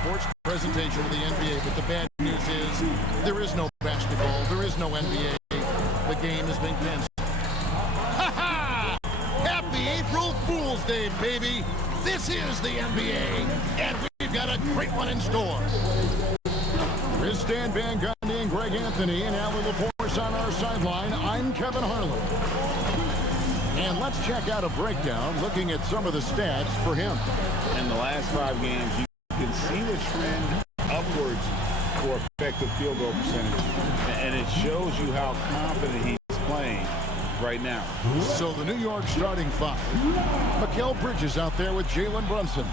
sports presentation of the NBA, but the bad news is there is no basketball, there is no NBA. The game has been canceled. Ha-ha! Happy April Fool's Day, baby! This is the NBA, and we've got a great one in store. Here's Stan Van Gundy and Greg Anthony and Olivier-Maxence on our sideline. I'm Kevin Harlan. And let's check out a breakdown looking at some of the stats for him. In the last 5 games, you can see the trend upwards for effective field goal percentage. And it shows you how confident he's playing right now. So the New York starting 5. Mikal Bridges out there with Jalen Brunson.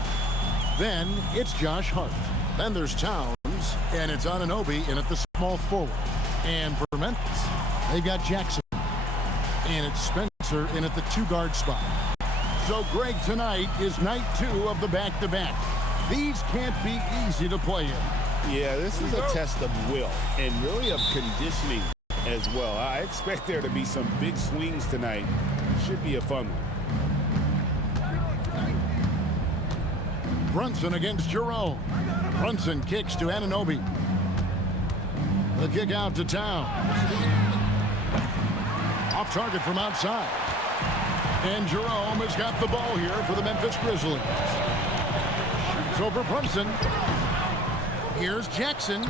Then it's Josh Hart. Then there's Towns, and it's Anunoby in at the small forward. And for Memphis, they've got Jackson. And it's Spencer in at the 2-guard spot. So, Greg, tonight is night 2 of the back-to-back. These can't be easy to play in. Yeah, this is a test of will and really of conditioning as well. I expect there to be some big swings tonight. Should be a fun one. Brunson against Jarreau. Brunson kicks to Anunoby. The kick out to Towns. Off target from outside. And Jerome has got the ball here for the Memphis Grizzlies. Shoots over Brunson. Here's Jackson,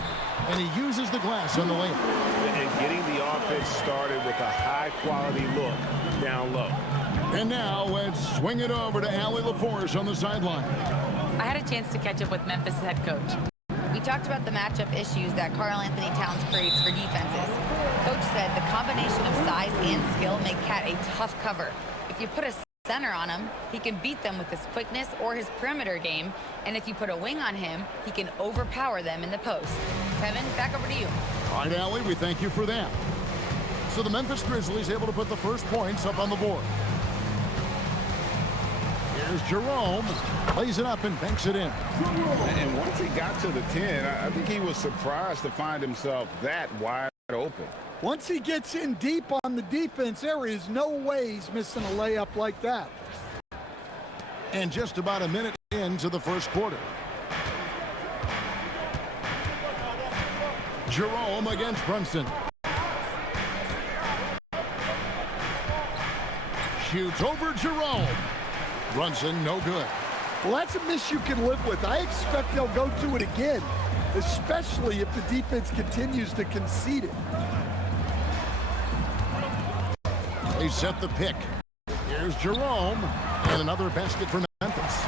and he uses the glass on the layup. And getting the offense started with a high-quality look down low. And now let's swing it over to Allie LaForce on the sideline. I had a chance to catch up with Memphis head coach. We talked about the matchup issues that Karl-Anthony Towns creates for defenses. Coach said the combination of size and skill make Cat a tough cover. If you put a center on him, he can beat them with his quickness or his perimeter game. And if you put a wing on him, he can overpower them in the post. Kevin, back over to you. All right, Allie, we thank you for that. So the Memphis Grizzlies able to put the first points up on the board. Here's Jerome, plays it up and banks it in. And once he got to the 10, I think he was surprised to find himself that wide open. Once he gets in deep on the defense, there is no way he's missing a layup like that. And just about a minute into the first quarter. Jerome against Brunson. Shoots over Jerome. Brunson, no good. Well, that's a miss you can live with. I expect they'll go to it again, especially if the defense continues to concede it. They set the pick. Here's Jerome, and another basket for Memphis.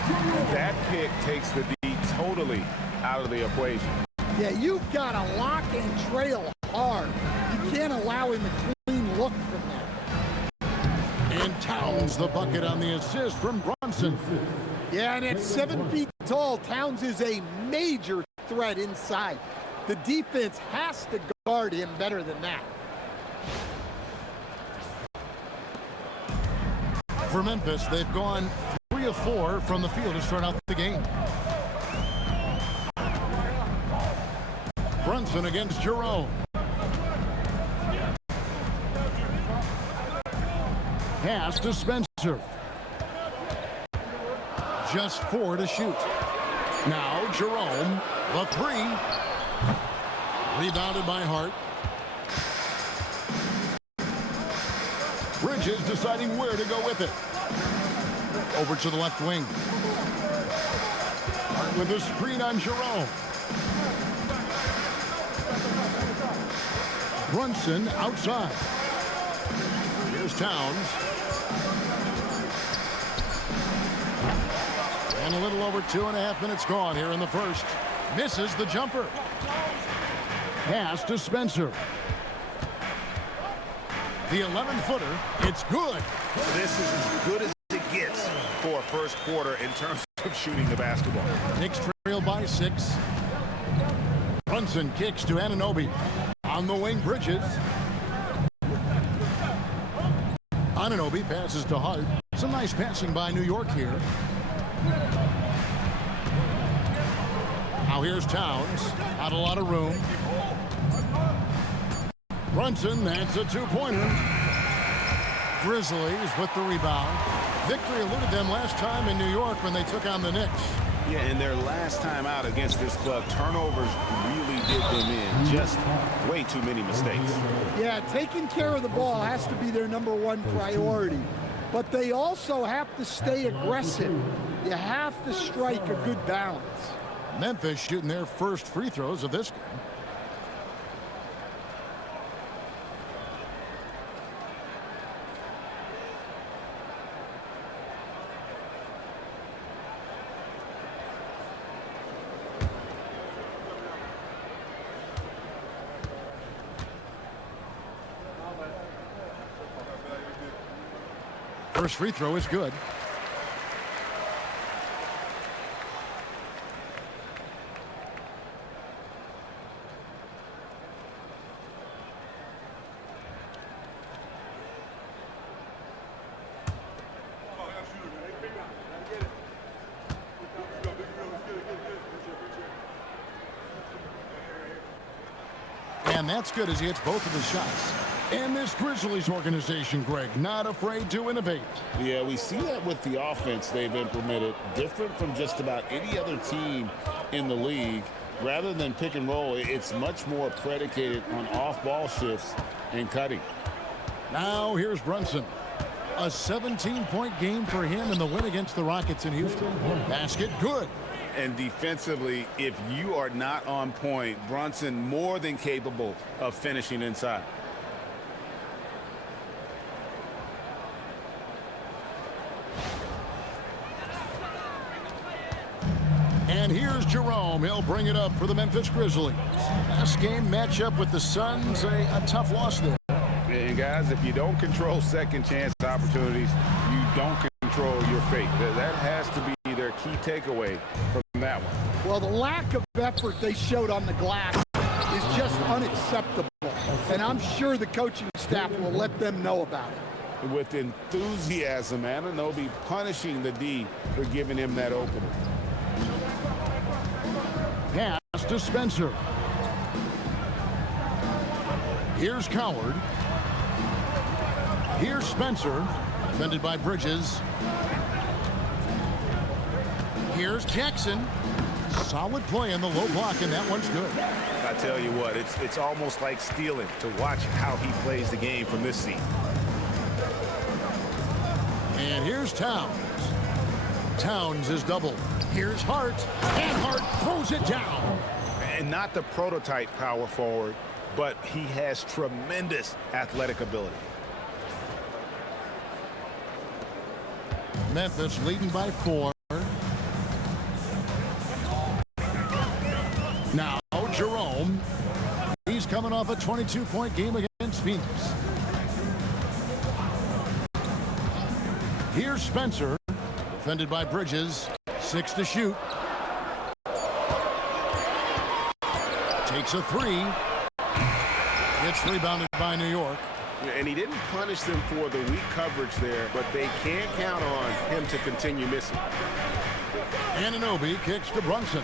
That pick takes the D totally out of the equation. Yeah, you've got to lock and trail hard. You can't allow him a clean look from there. And Towns the bucket on the assist from Brunson. Yeah, and at 7 feet tall, Towns is a major threat inside. The defense has to guard him better than that. For Memphis, they've gone 3 of 4 from the field to start out the game. Brunson against Jarreau. Pass to Spencer. Just 4 to shoot. Now Jerome, the 3. Rebounded by Hart. Bridges deciding where to go with it. Over to the left wing. Hart with a screen on Jerome. Brunson outside. Here's Towns. And a little over 2.5 minutes gone here in the first. Misses the jumper. Pass to Spencer. The 11-footer, it's good. This is as good as it gets for a first quarter in terms of shooting the basketball. Knicks trail by 6. Brunson kicks to Anunoby. On the wing, Bridges. Anunoby passes to Hart. Some nice passing by New York here. Now here's Towns. Not a lot of room. Brunson, that's a 2-pointer. Grizzlies with the rebound. Victory eluded them last time in New York when they took on the Knicks. Yeah, and their last time out against this club, turnovers really did them in. Just way too many mistakes. Yeah, taking care of the ball has to be their #1 priority. But they also have to stay aggressive. You have to strike a good balance. Memphis shooting their first free throws of this game. First free throw is good. And that's good as he hits both of his shots. And this Grizzlies organization, Greg, not afraid to innovate. Yeah, we see that with the offense they've implemented, different from just about any other team in the league. Rather than pick and roll, it's much more predicated on off-ball shifts and cutting. Now here's Brunson. A 17-point game for him in the win against the Rockets in Houston. Basket good. And defensively, if you are not on point, Brunson more than capable of finishing inside. And here's Jerome. He'll bring it up for the Memphis Grizzlies. Last game matchup with the Suns, a tough loss there. And guys, if you don't control second chance opportunities, you don't control your fate. That has to be their key takeaway from that one. Well, the lack of effort they showed on the glass is just unacceptable. And I'm sure the coaching staff will let them know about it. With enthusiasm, Anunoby punishing the D for giving him that opener. Pass to Spencer. Here's Coward. Here's Spencer. Defended by Bridges. Here's Jackson. Solid play in the low block, and that one's good. I tell you what, it's almost like stealing to watch how he plays the game from this seat. And here's Towns. Towns is doubled. Here's Hart, and Hart throws it down. And not the prototype power forward, but he has tremendous athletic ability. Memphis leading by 4. Now Jerome. He's coming off a 22-point game against Phoenix. Here's Spencer. Defended by Bridges. 6 to shoot. Takes a 3. It's rebounded by New York. And he didn't punish them for the weak coverage there, but they can't count on him to continue missing. Anunoby kicks to Brunson.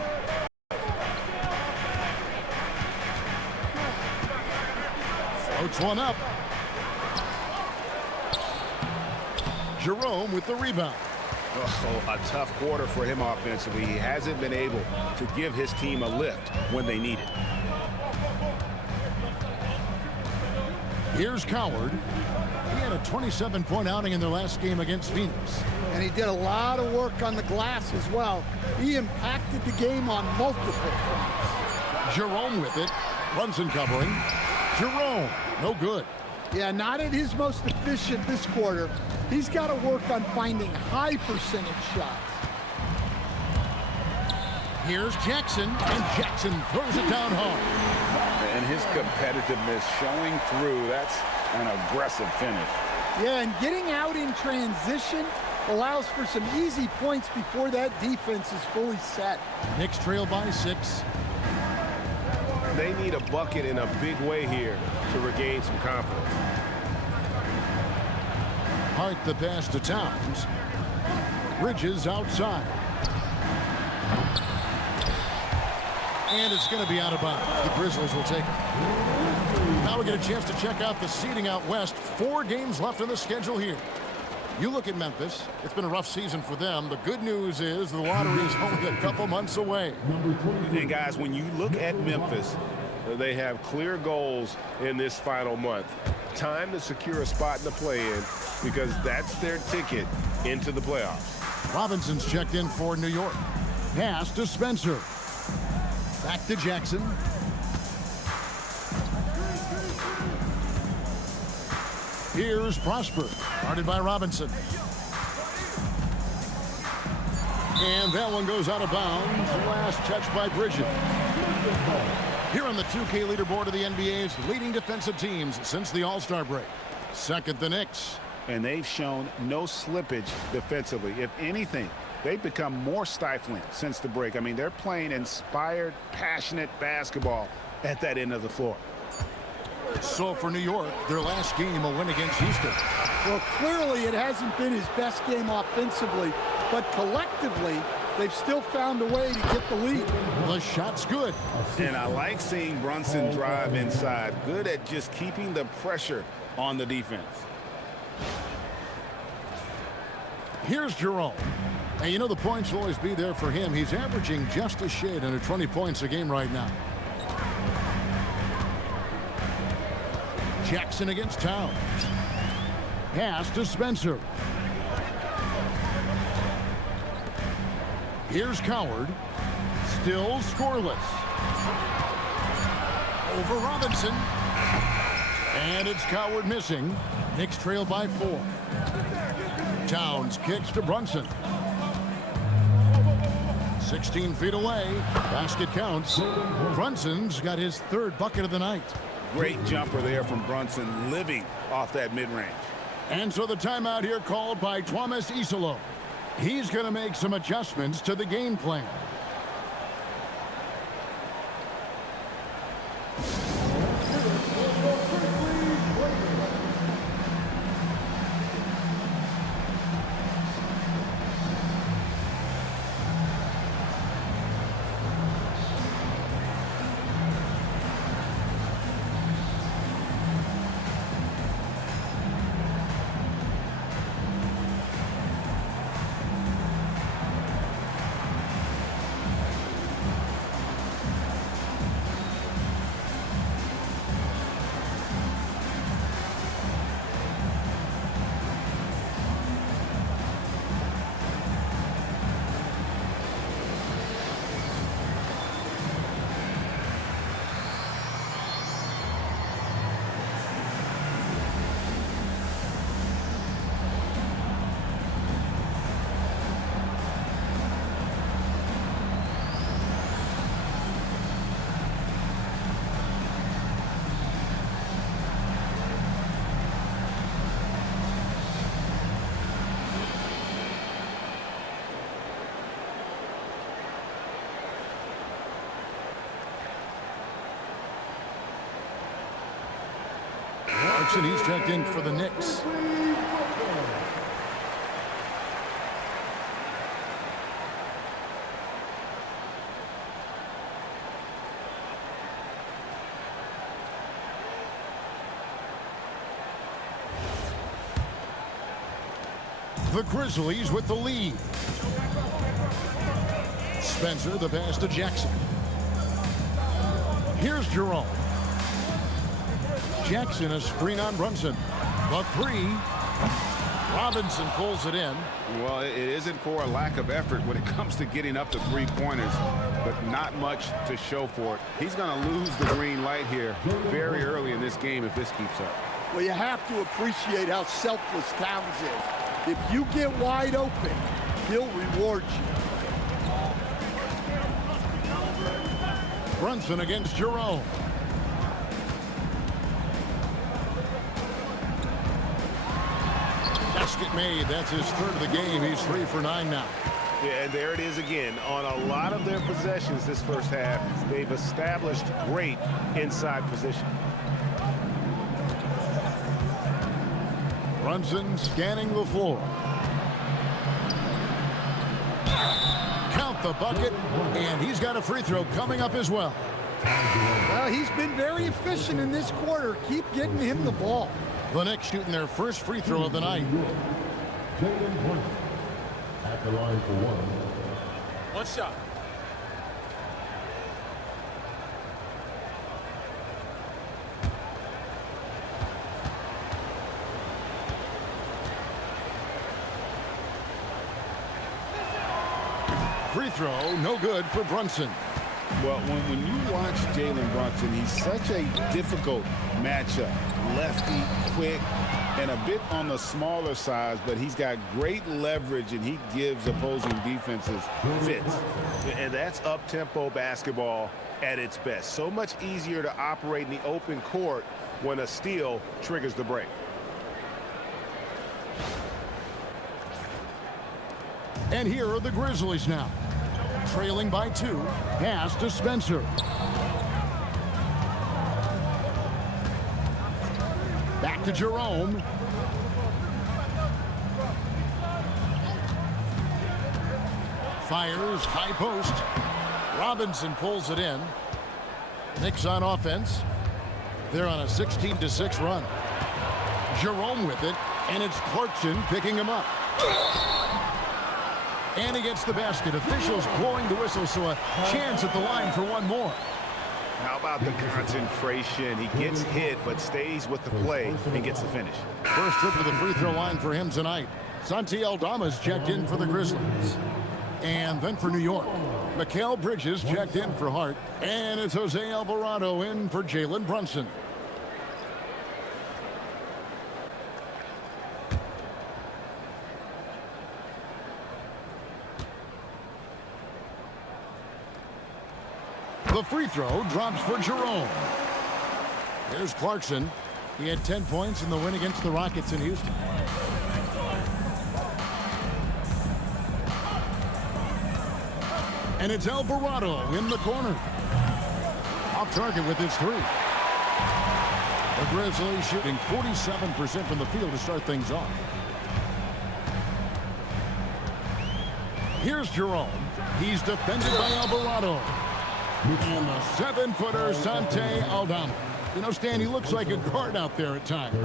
Floats one up. Jerome with the rebound. Oh, a tough quarter for him offensively. He hasn't been able to give his team a lift when they need it. Here's Coward. He had a 27-point outing in their last game against Phoenix. And he did a lot of work on the glass as well. He impacted the game on multiple fronts. Jerome with it. Brunson covering. Jerome, no good. Yeah, not at his most efficient this quarter. He's got to work on finding high percentage shots. Here's Jackson, and Jackson throws it down hard. And his competitiveness showing through. That's an aggressive finish. Yeah, and getting out in transition allows for some easy points before that defense is fully set. Knicks trail by 6. They need a bucket in a big way here to regain some confidence. Hart the pass to Towns. Bridges outside. And it's going to be out of bounds. The Grizzlies will take it. Now we get a chance to check out the seeding out west. 4 games left on the schedule here. You look at Memphis, it's been a rough season for them. The good news is the lottery is only a couple months away. And guys, when you look at Memphis, they have clear goals in this final month. Time to secure a spot in the play-in because that's their ticket into the playoffs. Robinson's checked in for New York. Pass to Spencer. Back to Jackson. Here's Prosper, guarded by Robinson. And that one goes out of bounds. Last touch by Bridget. Here on the 2K leaderboard of the NBA's leading defensive teams since the All-Star break. Second, the Knicks. And they've shown no slippage defensively. If anything, they've become more stifling since the break. I mean, they're playing inspired, passionate basketball at that end of the floor. So for New York, their last game, a win against Houston. Well, clearly it hasn't been his best game offensively, but collectively, they've still found a way to get the lead. The shot's good. And I like seeing Brunson drive inside. Good at just keeping the pressure on the defense. Here's Jarreau. And you know the points will always be there for him. He's averaging just a shade under 20 points a game right now. Jackson against Towns. Pass to Spencer. Here's Coward. Still scoreless. Over Robinson. And it's Coward missing. Knicks trail by 4. Towns kicks to Brunson. 16 feet away. Basket counts. Brunson's got his third bucket of the night. Great jumper there from Brunson, living off that mid-range. And so the timeout here called by Thomas Isolo. He's going to make some adjustments to the game plan. And he's checked in for the Knicks. The Grizzlies with the lead. Spencer, the pass to Jackson. Here's Jarreau. Jackson, a screen on Brunson. The 3. Robinson pulls it in. Well, it isn't for a lack of effort when it comes to getting up to three-pointers, but not much to show for it. He's going to lose the green light here very early in this game if this keeps up. Well, you have to appreciate how selfless Towns is. If you get wide open, he'll reward you. Brunson against Jarreau. Basket made. That's his third of the game. He's 3 for 9 now. Yeah, and there it is again. On a lot of their possessions this first half, they've established great inside position. Brunson scanning the floor. Count the bucket, and he's got a free throw coming up as well. Well, he's been very efficient in this quarter. Keep getting him the ball. The Knicks shooting their first free throw of the night. Jalen Brunson at the line for one. One shot. Free throw, no good for Brunson. Well, when you watch Jalen Brunson, he's such a difficult matchup. Lefty, quick, and a bit on the smaller size, but he's got great leverage, and he gives opposing defenses fits. And that's up-tempo basketball at its best. So much easier to operate in the open court when a steal triggers the break. And here are the Grizzlies now. Trailing by 2, pass to Spencer. Back to Jerome. Fires, high post. Robinson pulls it in. Knicks on offense. They're on a 16-6 run. Jerome with it, and it's Clarkson picking him up. And he gets the basket. Officials blowing the whistle, so a chance at the line for one more. How about the concentration? He gets hit, but stays with the play and gets the finish. First trip to the free throw line for him tonight. Santi Aldama's checked in for the Grizzlies. And then for New York, Mikal Bridges checked in for Hart. And it's Jose Alvarado in for Jalen Brunson. The free throw drops for Jerome. Here's Clarkson. He had 10 points in the win against the Rockets in Houston. And it's Alvarado in the corner. Off target with his 3. The Grizzlies shooting 47% from the field to start things off. Here's Jerome. He's defended by Alvarado. And the 7-footer, Santi Aldama. You know, Stan, he looks like a guard out there at times.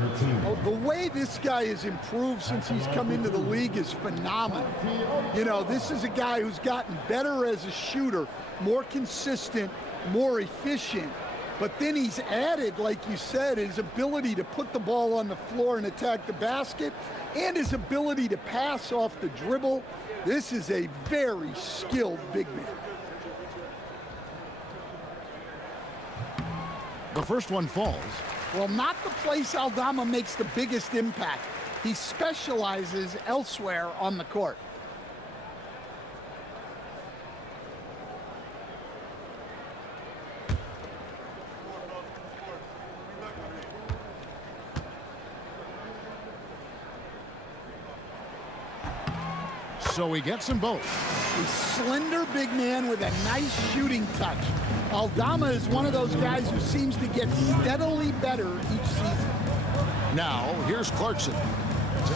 Oh, the way this guy has improved since he's come into the league is phenomenal. You know, this is a guy who's gotten better as a shooter, more consistent, more efficient. But then he's added, like you said, his ability to put the ball on the floor and attack the basket, and his ability to pass off the dribble. This is a very skilled big man. The first one falls. Well, not the place Aldama makes the biggest impact. He specializes elsewhere on the court. So he gets them both. A slender big man with a nice shooting touch. Aldama is one of those guys who seems to get steadily better each season. Now, here's Clarkson.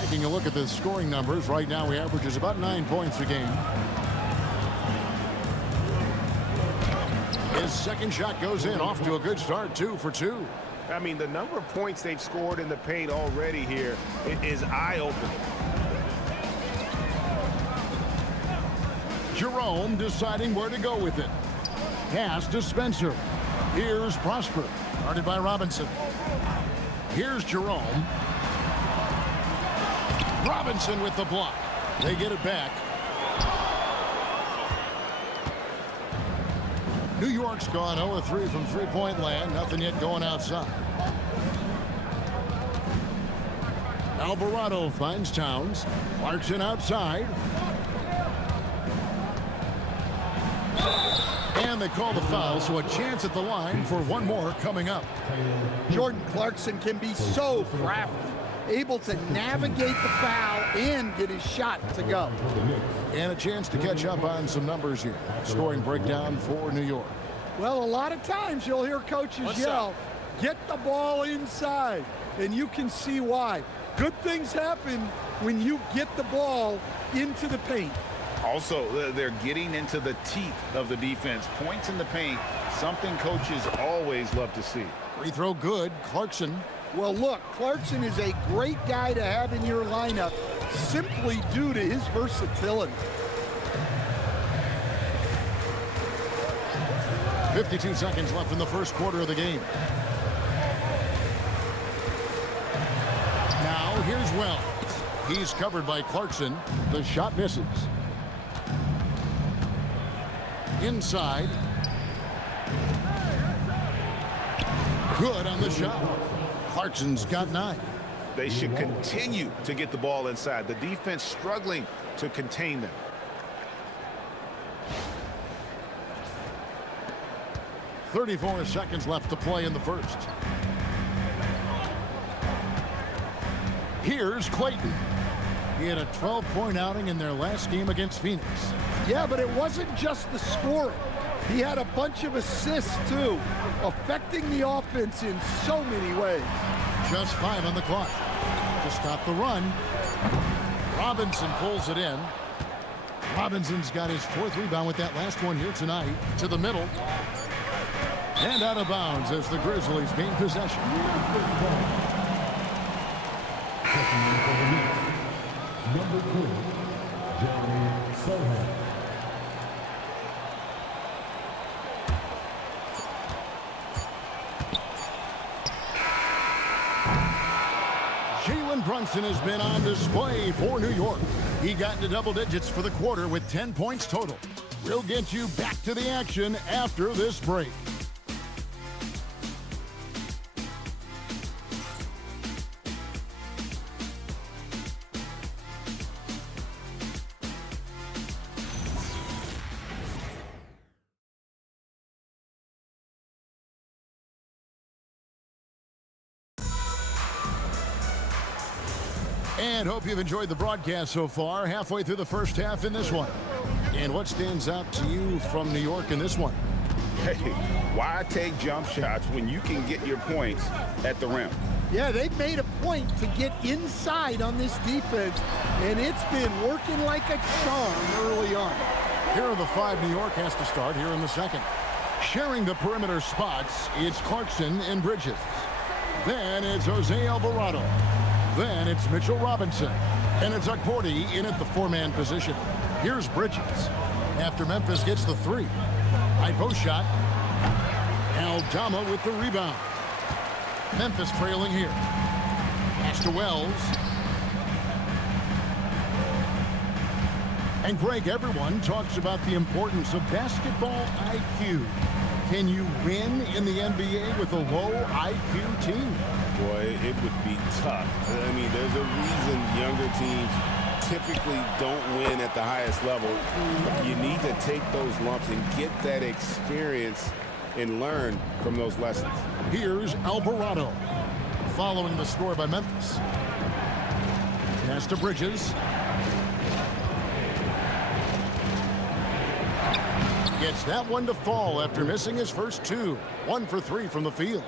Taking a look at the scoring numbers, right now he averages about 9 points a game. His second shot goes in, off to a good start, 2 for 2. I mean, the number of points they've scored in the paint already here is eye-opening. Jerome deciding where to go with it. Pass to Spencer. Here's Prosper. Guarded by Robinson. Here's Jerome. Robinson with the block. They get it back. New York's gone 0-3 from three-point land. Nothing yet going outside. Alvarado finds Towns. Clarkson outside. And they call the foul, so a chance at the line for one more coming up. Jordan Clarkson can be so crafty, able to navigate the foul and get his shot to go. And a chance to catch up on some numbers here. Scoring breakdown for New York. Well, a lot of times you'll hear coaches yell, get the ball inside, and you can see why. Good things happen when you get the ball into the paint. Also, they're getting into the teeth of the defense. Points in the paint, something coaches always love to see. Free throw good. Clarkson. Well, look, Clarkson is a great guy to have in your lineup simply due to his versatility. 52 seconds left in the first quarter of the game. Now here's Wells. He's covered by Clarkson. The shot misses. Inside. Good on the shot. Clarkson's got 9. They should continue to get the ball inside. The defense struggling to contain them. .34 seconds left to play in the first. Here's Clayton. He had a 12-point outing in their last game against Phoenix. Yeah, but it wasn't just the scoring. He had a bunch of assists, too, affecting the offense in so many ways. Just 5 on the clock. To stop the run, Robinson pulls it in. Robinson's got his 4th rebound with that last one here tonight. To the middle. And out of bounds as the Grizzlies gain possession. Number 2, Jalen. Jalen Brunson has been on display for New York. He got into double digits for the quarter with 10 points total. We'll get you back to the action after this break. And hope you've enjoyed the broadcast so far. Halfway through the first half in this one. And what stands out to you from New York in this one? Hey, why take jump shots when you can get your points at the rim? Yeah, they've made a point to get inside on this defense, and it's been working like a charm early on. Here are the 5 New York has to start here in the second. Sharing the perimeter spots, it's Clarkson and Bridges. Then it's Jose Alvarado. Then it's Mitchell Robinson. And it's Akporti in at the 4-man position. Here's Bridges. After Memphis gets the 3. High post shot. Aldama with the rebound. Memphis trailing here. Pass to Wells. And Greg, everyone talks about the importance of basketball IQ. Can you win in the NBA with a low IQ team? Boy, it would be tough. I mean, there's a reason younger teams typically don't win at the highest level. You need to take those lumps and get that experience and learn from those lessons. Here's Alvarado following the score by Memphis. Pass to Bridges. Gets that one to fall after missing his first 2. 1 for 3 from the field.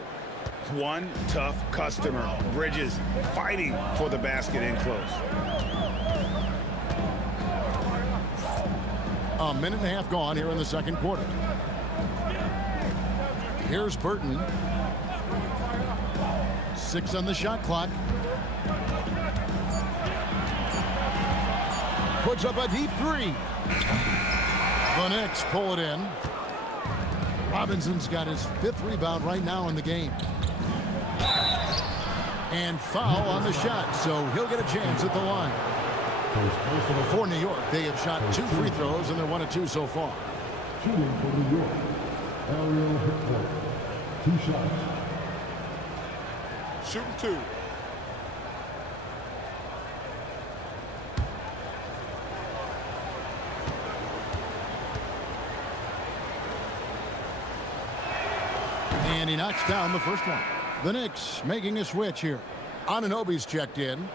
One tough customer. Bridges fighting for the basket in close. A minute and a half gone here in the second quarter. Here's Burton. 6 on the shot clock. Puts up a deep 3. The Knicks pull it in. Robinson's got his 5th rebound right now in the game. And foul on the shot, so he'll get a chance at the line. For New York, they have shot 2 free throws, and they're 1 of 2 so far. Shooting for New York, Ariel Hickman. 2 shots. Shooting 2. And he knocks down the first one. The Knicks making a switch here. Anunoby's checked in.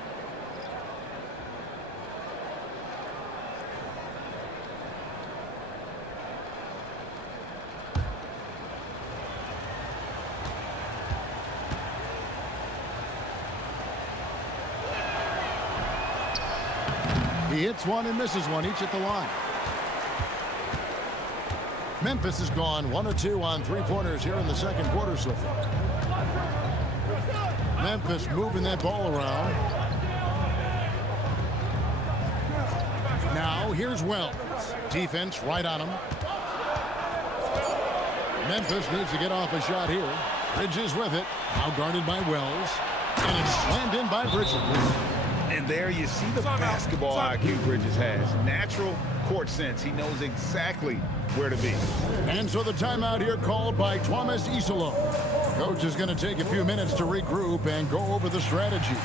He hits one and misses one, each at the line. Memphis has gone 1 or 2 on 3-pointers here in the second quarter so far. Memphis moving that ball around. Now here's Wells. Defense right on him. Memphis needs to get off a shot here. Bridges with it. Now guarded by Wells. And it's slammed in by Bridges. And there you see the basketball IQ Bridges has. Natural court sense. He knows exactly where to be. And so the timeout here called by Thomas Isolo. Coach is going to take a few minutes to regroup and go over the strategy.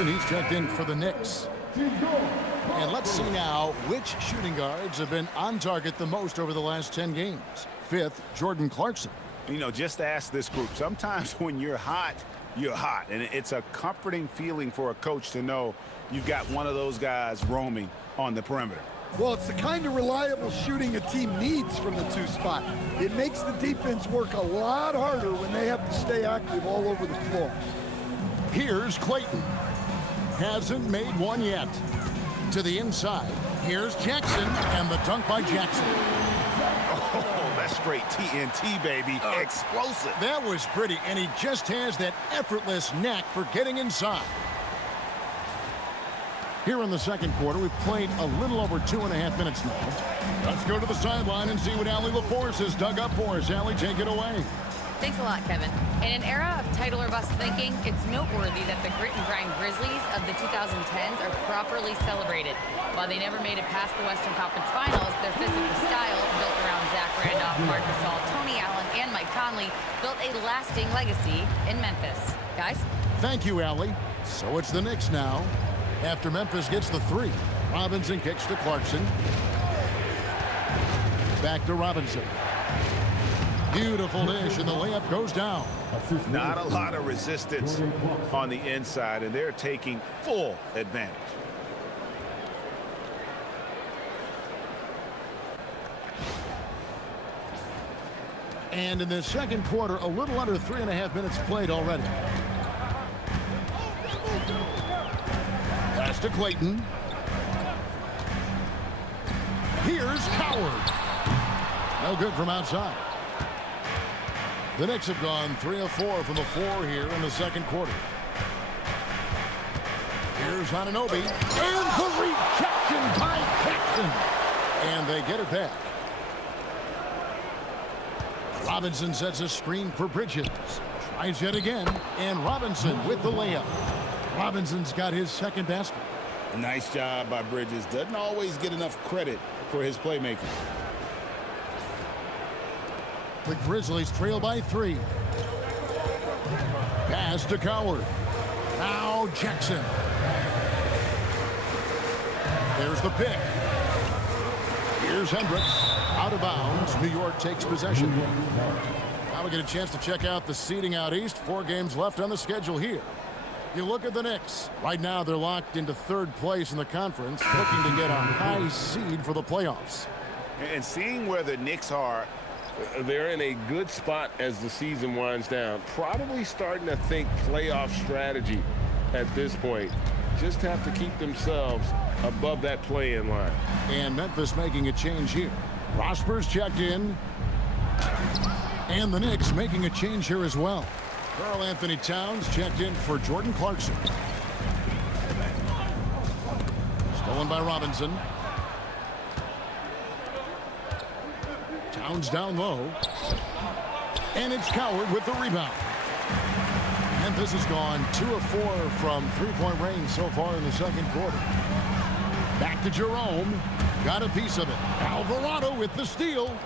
And he's checked in for the Knicks. And let's see now which shooting guards have been on target the most over the last 10 games. Fifth, Jordan Clarkson. You know, just ask this group. Sometimes when you're hot, you're hot. And it's a comforting feeling for a coach to know you've got one of those guys roaming on the perimeter. Well, it's the kind of reliable shooting a team needs from the 2 spot. It makes the defense work a lot harder when they have to stay active all over the floor. Here's Clayton. Hasn't made one yet. To the inside. Here's Jackson, and the dunk by Jackson. Oh, that's straight TNT, baby. Explosive. That was pretty, and he just has that effortless knack for getting inside. Here in the second quarter, we've played a little over 2.5 minutes now. Let's go to the sideline and see what Allie LaForce has dug up for us. Allie, take it away. Thanks a lot, Kevin. In an era of title or bust thinking, it's noteworthy that the grit and grind Grizzlies of the 2010s are properly celebrated. While they never made it past the Western Conference Finals, their physical style, built around Zach Randolph, Marc Gasol, Tony Allen, and Mike Conley, built a lasting legacy in Memphis. Guys? Thank you, Allie. So it's the Knicks now. After Memphis gets the 3, Robinson kicks to Clarkson. Back to Robinson. Beautiful dish, and the layup goes down. Not a lot of resistance on the inside, and they're taking full advantage. And in the second quarter, a little under 3.5 minutes played already. Pass to Clayton. Here's Coward. No good from outside. The Knicks have gone 3 of 4 from the floor here in the second quarter. Here's Anunoby. And the rejection by Jackson. And they get it back. Robinson sets a screen for Bridges. Tries yet again. And Robinson with the layup. Robinson's got his second basket. Nice job by Bridges. Doesn't always get enough credit for his playmaking. The Grizzlies trail by 3. Pass to Coward. Now Jackson. There's the pick. Here's Hendricks. Out of bounds. New York takes possession. Now we get a chance to check out the seeding out east. 4 games left on the schedule here. You look at the Knicks. Right now they're locked into 3rd place in the conference, looking to get a high seed for the playoffs. And seeing where the Knicks are, they're in a good spot as the season winds down. Probably starting to think playoff strategy at this point. Just have to keep themselves above that play-in line. And Memphis making a change here. Prosper's checked in. And the Knicks making a change here as well. Karl-Anthony Towns checked in for Jordan Clarkson. Stolen by Robinson. Towns down low. And it's Coward with the rebound. Memphis has gone 2 of 4 from three-point range so far in the second quarter. Back to Jerome. Got a piece of it. Alvarado with the steal.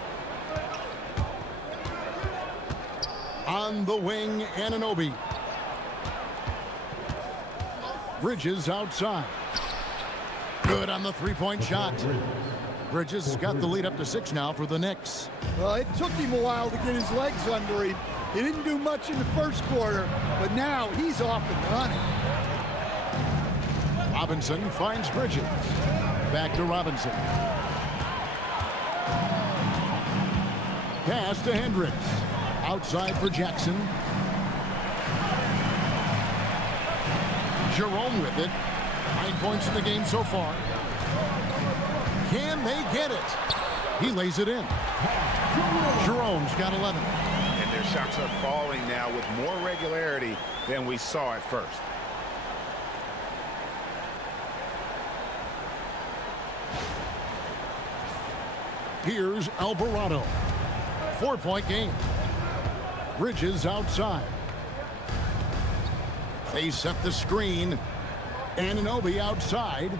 On the wing, Anunoby. Bridges outside. Good on the three-point shot. Bridges has got the lead up to 6 now for the Knicks. Well, it took him a while to get his legs under him. He didn't do much in the first quarter, but now he's off and running. Robinson finds Bridges. Back to Robinson. Pass to Hendricks. Outside for Jackson. Jerome with it. 9 points in the game so far. Can they get it? He lays it in. Jerome's got 11. And their shots are falling now with more regularity than we saw at first. Here's Alvarado. 4-point game. Bridges outside. They set the screen. Anunoby outside.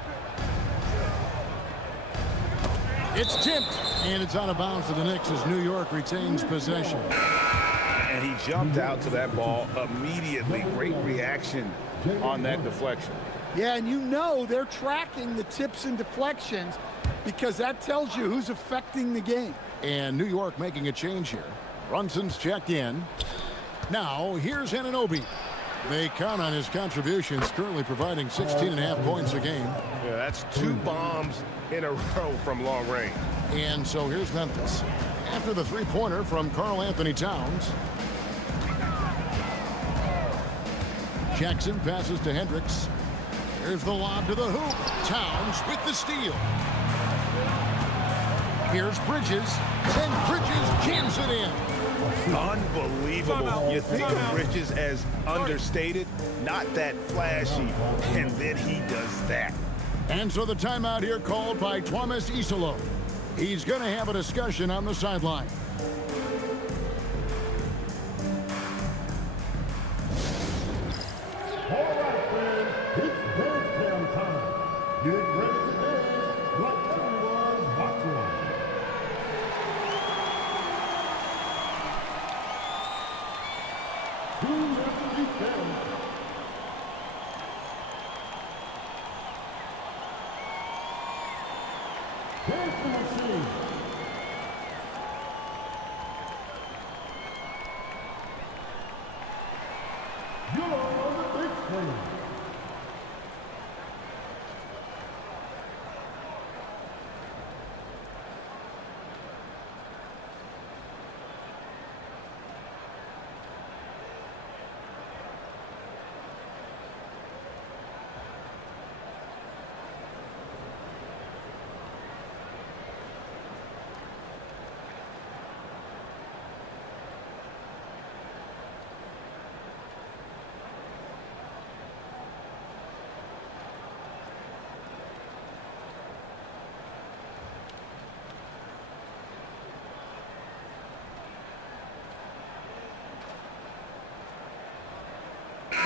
It's tipped, and it's out of bounds to the Knicks as New York retains possession. And he jumped out to that ball immediately. Great reaction on that deflection. Yeah, and you know they're tracking the tips and deflections because that tells you who's affecting the game. And New York making a change here. Brunson's checked in. Now, here's Anunoby. They count on his contributions, currently providing 16.5 points a game. Yeah, that's 2 bombs in a row from long range. And so here's Memphis. After the three-pointer from Karl-Anthony Towns. Jackson passes to Hendricks. Here's the lob to the hoop. Towns with the steal. Here's Bridges. And Bridges jams it in. Unbelievable. You think of Bridges as understated, not that flashy, and then he does that. And so the timeout here called by Thomas Isolo. He's going to have a discussion on the sideline. All right, fans, it's dance cam time. Get ready to dance like everyone's watching. Who will be there? Dancing machine. You're on the big screen.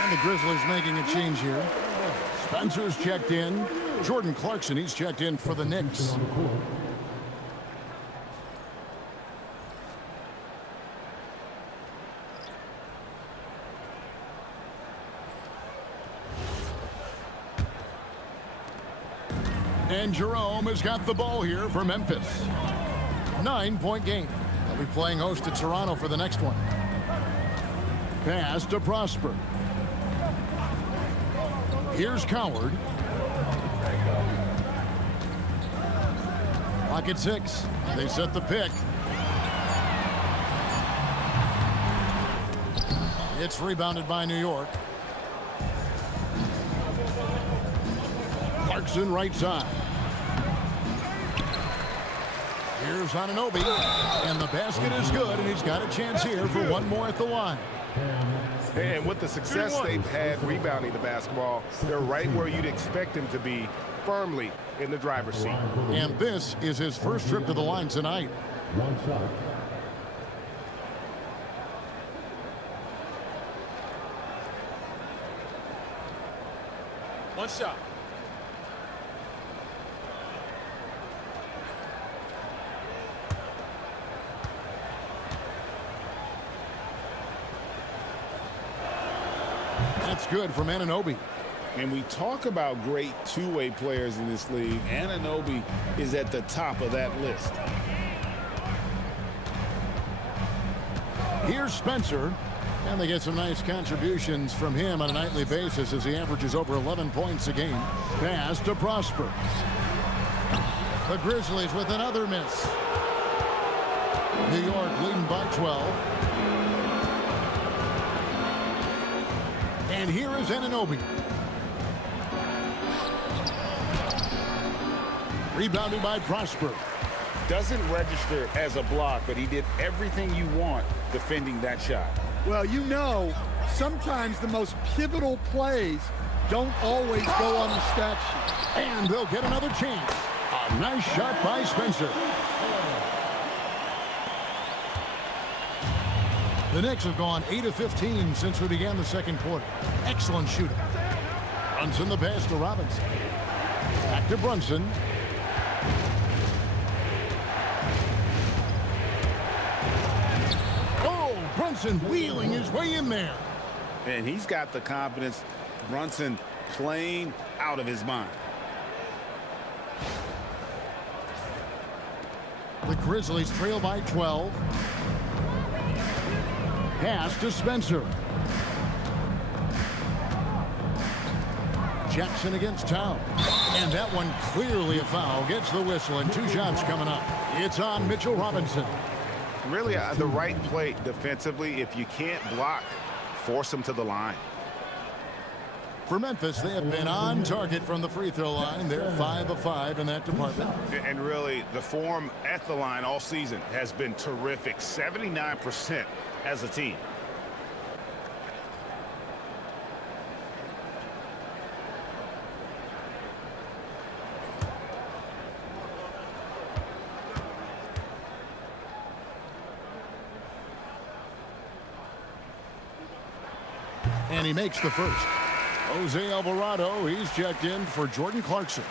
And the Grizzlies making a change here. Spencer's checked in. Jordan Clarkson, he's checked in for the Knicks. And Jerome has got the ball here for Memphis. 9-point game. They'll be playing host to Toronto for the next one. Pass to Prosper. Here's Coward. Clock at 6. They set the pick. It's rebounded by New York. Clarkson right side. Here's Anunoby. And the basket is good, and he's got a chance here for one more at the line. And with the success they've had rebounding the basketball, they're right where you'd expect them to be, firmly in the driver's seat. And this is his first trip to the line tonight. One shot. shot. That's good from Anunoby. And we talk about great two-way players in this league. Anunoby is at the top of that list. Here's Spencer. And they get some nice contributions from him on a nightly basis as he averages over 11 points a game. Pass to Prosper. The Grizzlies with another miss. New York leading by 12. And here is Anunoby. Rebounded by Prosper. Doesn't register as a block, but he did everything you want defending that shot. Well, you know, sometimes the most pivotal plays don't always go on the stat sheet. And they'll get another chance. A nice shot by Spencer. The Knicks have gone 8 of 15 since we began the second quarter. Excellent shooting. Brunson the pass to Robinson. Back to Brunson. Oh, Brunson wheeling his way in there. And he's got the confidence. Brunson playing out of his mind. The Grizzlies trail by 12. Pass to Spencer. Jackson against Towns. And that one clearly a foul. Gets the whistle and 2 shots coming up. It's on Mitchell Robinson. Really the right play defensively. If you can't block, force them to the line. For Memphis, they have been on target from the free throw line. They're 5 of 5 in that department. And really, the form at the line all season has been terrific. 79% as a team. And he makes the first. Jose Alvarado, he's checked in for Jordan Clarkson.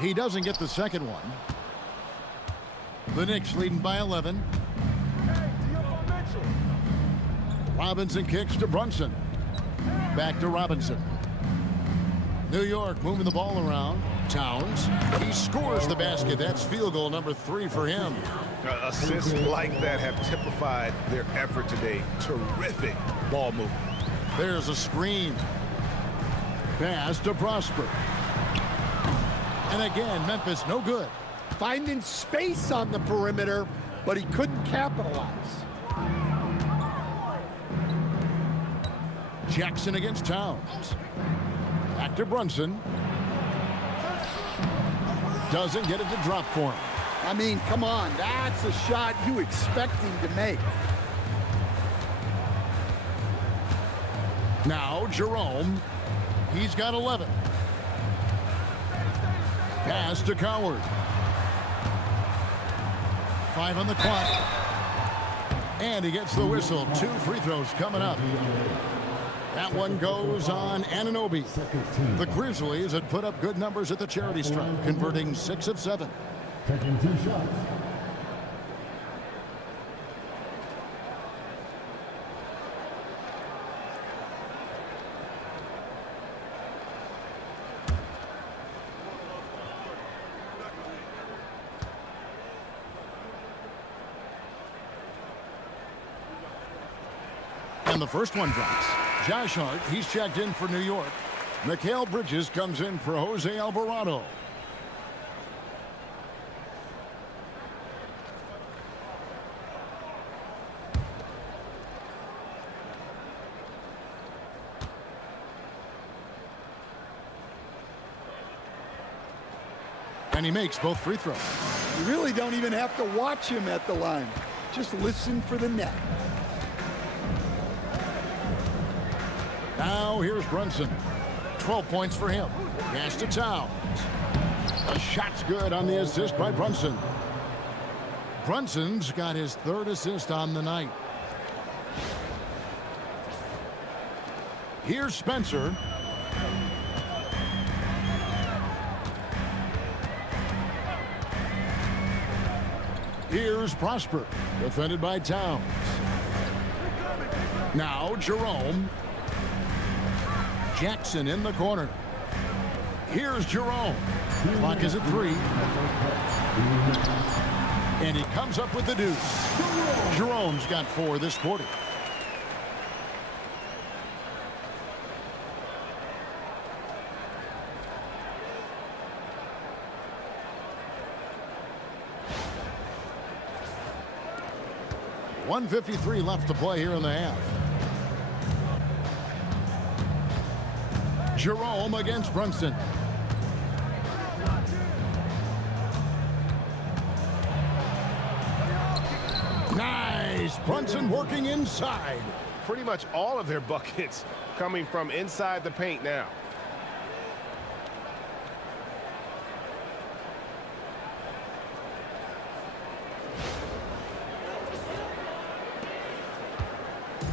He doesn't get the second one. The Knicks leading by 11. Robinson kicks to Brunson. Back to Robinson. New York moving the ball around. Towns. He scores the basket. That's field goal number 3 for him. Assists like that have typified their effort today. Terrific ball movement. There's a screen. Pass to Prosper. And again, Memphis no good. Finding space on the perimeter, but he couldn't capitalize. Jackson against Towns. Back to Brunson. Doesn't get it to drop for him. I mean, come on. That's a shot you expect him to make. Now Jerome. He's got 11. Pass to Coward. 5 on the clock. And he gets the whistle. 2 free throws coming up. That one goes on Anunoby. The Grizzlies had put up good numbers at the charity stripe, converting 6 of 7. Taking 2 shots. And the first one drops. Josh Hart, he's checked in for New York. Mikal Bridges comes in for Jose Alvarado. And he makes both free throws. You really don't even have to watch him at the line. Just listen for the net. Now here's Brunson. 12 points for him. Pass to Towns. The shot's good on the assist by Brunson. Brunson's got his 3rd assist on the night. Here's Spencer. Here's Prosper, defended by Towns. Now Jerome. Jackson in the corner. Here's Jerome. Clock is at 3. And he comes up with the deuce. Jerome's got 4 this quarter. .153 left to play here in the half. Jerome against Brunson. Nice. Brunson working inside. Pretty much all of their buckets coming from inside the paint now.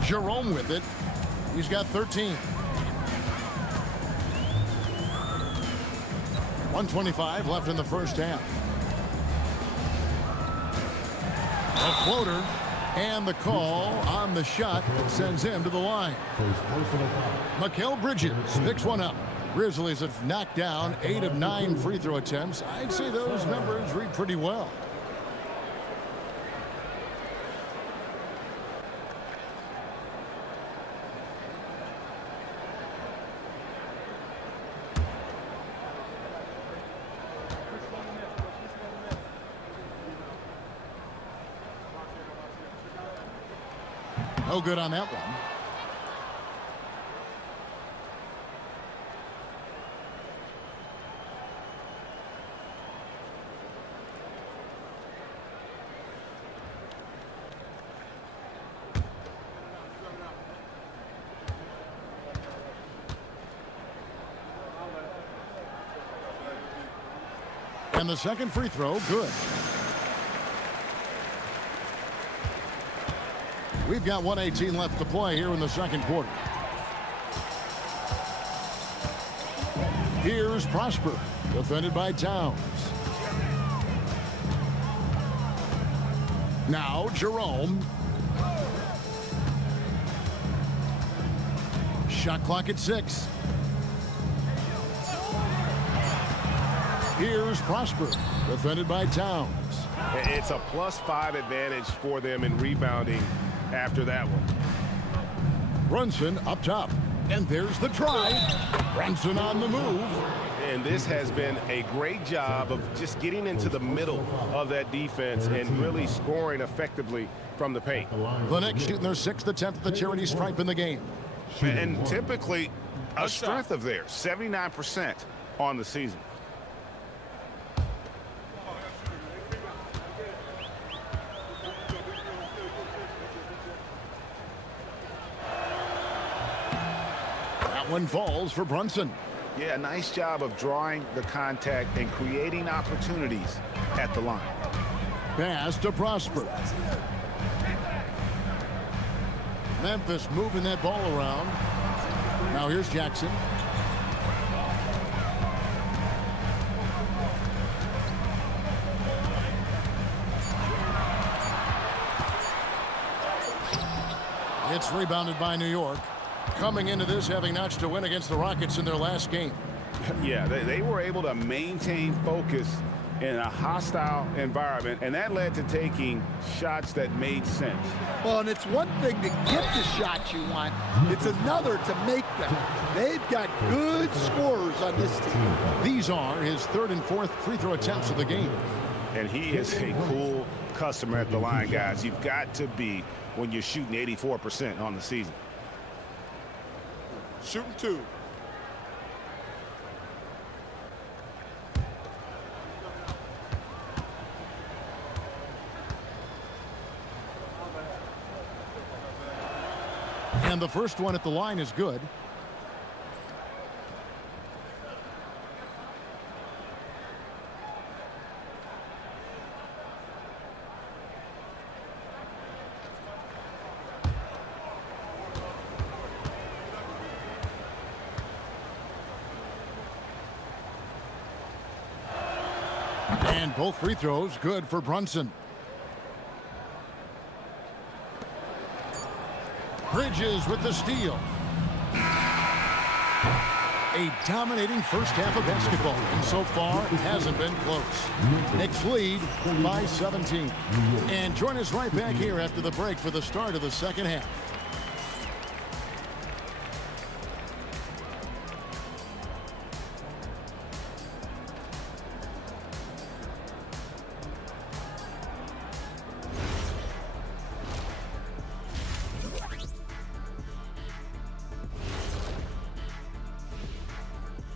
Jerome with it. He's got 13. 1:25 left in the first half. A floater, and the call on the shot sends him to the line. Mikal Bridges picks one up. Grizzlies have knocked down 8 of 9 free throw attempts. I'd say those numbers read pretty well. No good on that one. And the second free throw, good. We've got 1:18 left to play here in the second quarter. Here's Prosper, defended by Towns. Now Jerome. Shot clock at 6. Here's Prosper, defended by Towns. It's a +5 advantage for them in rebounding after that one. Brunson up top. And there's the try. Brunson on the move. And this has been a great job of just getting into the middle of that defense and really scoring effectively from the paint. The Knicks shooting their 6th attempt at the charity stripe in the game. And typically a strength of theirs, 79% on the season. One falls for Brunson. Yeah, nice job of drawing the contact and creating opportunities at the line. Pass to Prosper. Memphis moving that ball around. Now here's Jackson. It's rebounded by New York. Coming into this having notched a win against the Rockets in their last game. Yeah, they were able to maintain focus in a hostile environment, and that led to taking shots that made sense. Well, and it's one thing to get the shots you want. It's another to make them. They've got good scorers on this team. These are his 3rd and 4th free throw attempts of the game. And he is a cool customer at the line, guys. You've got to be when you're shooting 84% on the season. Shooting 2. And the first one at the line is good. And both free throws good for Brunson. Bridges with the steal. A dominating first half of basketball, and so far it hasn't been close. Knicks lead by 17. And join us right back here after the break for the start of the second half.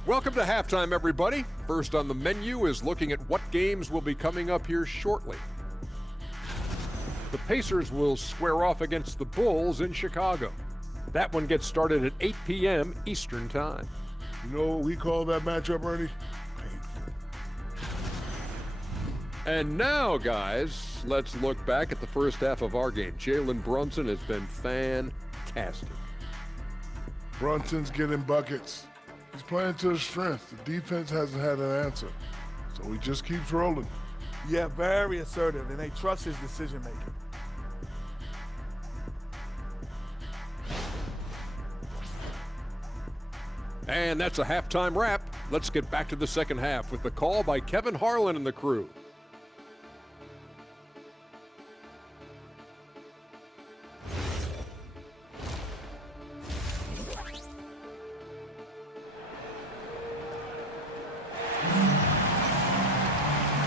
Welcome to halftime, everybody. First on the menu is looking at what games will be coming up here shortly. The Pacers will square off against the Bulls in Chicago. That one gets started at 8 p.m. Eastern Time. You know what we call that matchup, Ernie? Painful. And now, guys, let's look back at the first half of our game. Jalen Brunson has been fantastic. Brunson's getting buckets. He's playing to his strength. The defense hasn't had an answer, so he just keeps rolling. Yeah, very assertive, and they trust his decision-making. And that's a halftime wrap. Let's get back to the second half with the call by Kevin Harlan and the crew.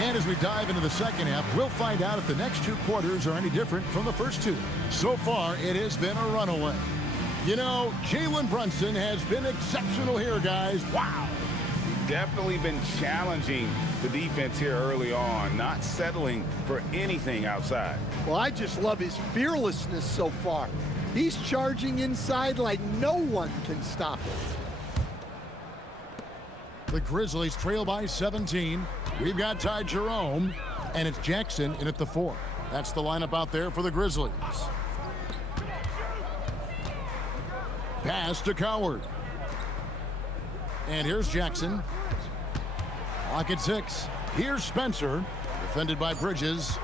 And as we dive into the second half, we'll find out if the next two quarters are any different from the first two. So far, it has been a runaway. You know, Jalen Brunson has been exceptional here, guys. Wow. Definitely been challenging the defense here early on, not settling for anything outside. Well, I just love his fearlessness so far. He's charging inside like no one can stop him. The Grizzlies trail by 17. We've got Ty Jerome, and it's Jackson in at the 4. That's the lineup out there for the Grizzlies. Pass to Coward. And here's Jackson. Clock at 6. Here's Spencer, defended by Bridges.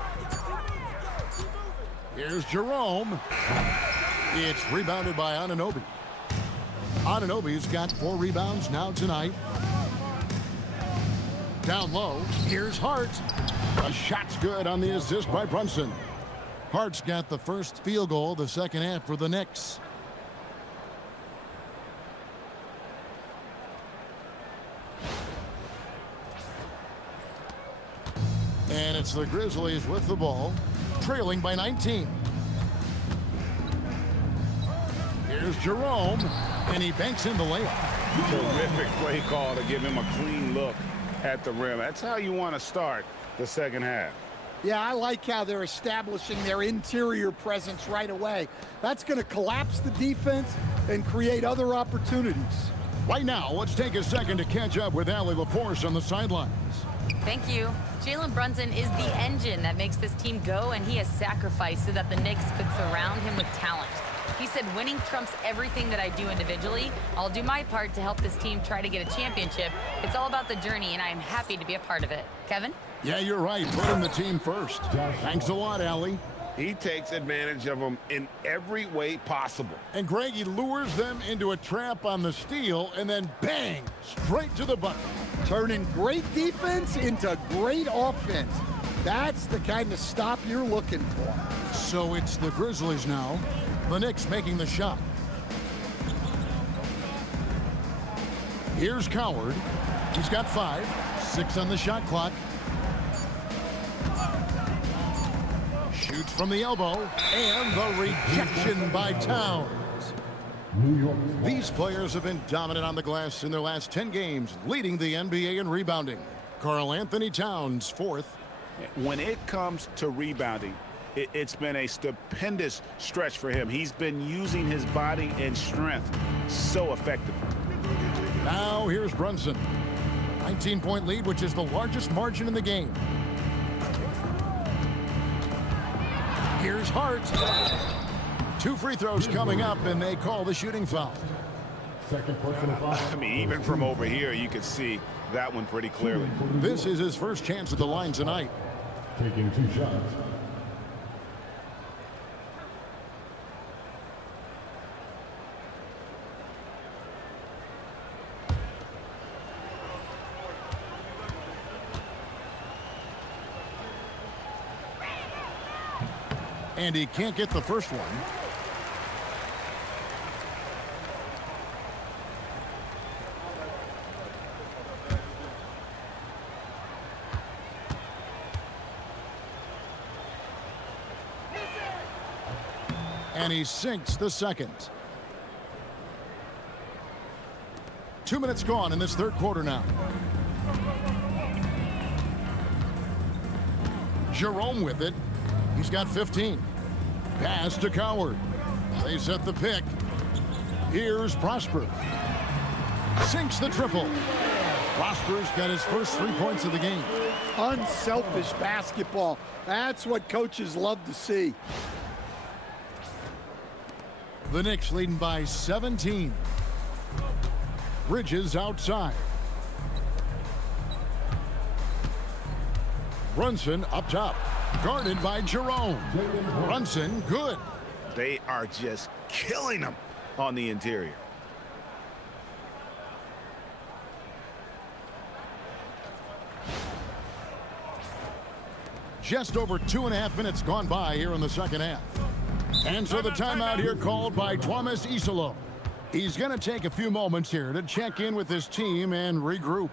Here's Jerome. It's rebounded by Anunoby. Anunoby's got 4 rebounds now tonight. Down low, here's Hart. A shot's good on the assist by Brunson. Hart's got the first field goal of the second half for the Knicks. And it's the Grizzlies with the ball, trailing by 19. Here's Jerome, and he banks in the layup. Terrific play call to give him a clean look at the rim. That's how you want to start the second half. Yeah, I like how they're establishing their interior presence right away. That's going to collapse the defense and create other opportunities. Right now, let's take a second to catch up with Allie LaForce on the sidelines. Thank you. Jalen Brunson is the engine that makes this team go, and he has sacrificed so that the Knicks could surround him with talent. He said, winning trumps everything that I do individually. I'll do my part to help this team try to get a championship. It's all about the journey, and I am happy to be a part of it. Kevin? Yeah, you're right. Putting the team first. Thanks a lot, Allie. He takes advantage of them in every way possible. And Greg, he lures them into a trap on the steal, and then bang, straight to the bucket. Turning great defense into great offense. That's the kind of stop you're looking for. So it's the Grizzlies now. The Knicks making the shot. Here's Coward. He's got 5, 6 on the shot clock. Shoots from the elbow, and the rejection by Towns. These players have been dominant on the glass in their last 10 games, leading the NBA in rebounding. Karl-Anthony Towns, 4th. When it comes to rebounding, it's been a stupendous stretch for him. He's been using his body and strength so effectively. Now here's Brunson. 19-point lead, which is the largest margin in the game. Here's Hart. 2 free throws coming up, and they call the shooting foul. Second personal foul. I mean, even from over here, you could see that one pretty clearly. This is his first chance at the line tonight. Taking 2 shots. And he can't get the first one. And he sinks the second. 2 minutes gone in this third quarter now. Jerome with it. He's got 15. Pass to Coward. They set the pick. Here's Prosper. Sinks the triple. Prosper's got his first 3 points of the game. Unselfish basketball. That's what coaches love to see. The Knicks leading by 17. Bridges outside. Brunson up top. Guarded by Jerome. Brunson, good. They are just killing them on the interior. Just over 2.5 minutes gone by here in the second half. And so the timeout here called by Thomas Isolo. He's going to take a few moments here to check in with his team and regroup.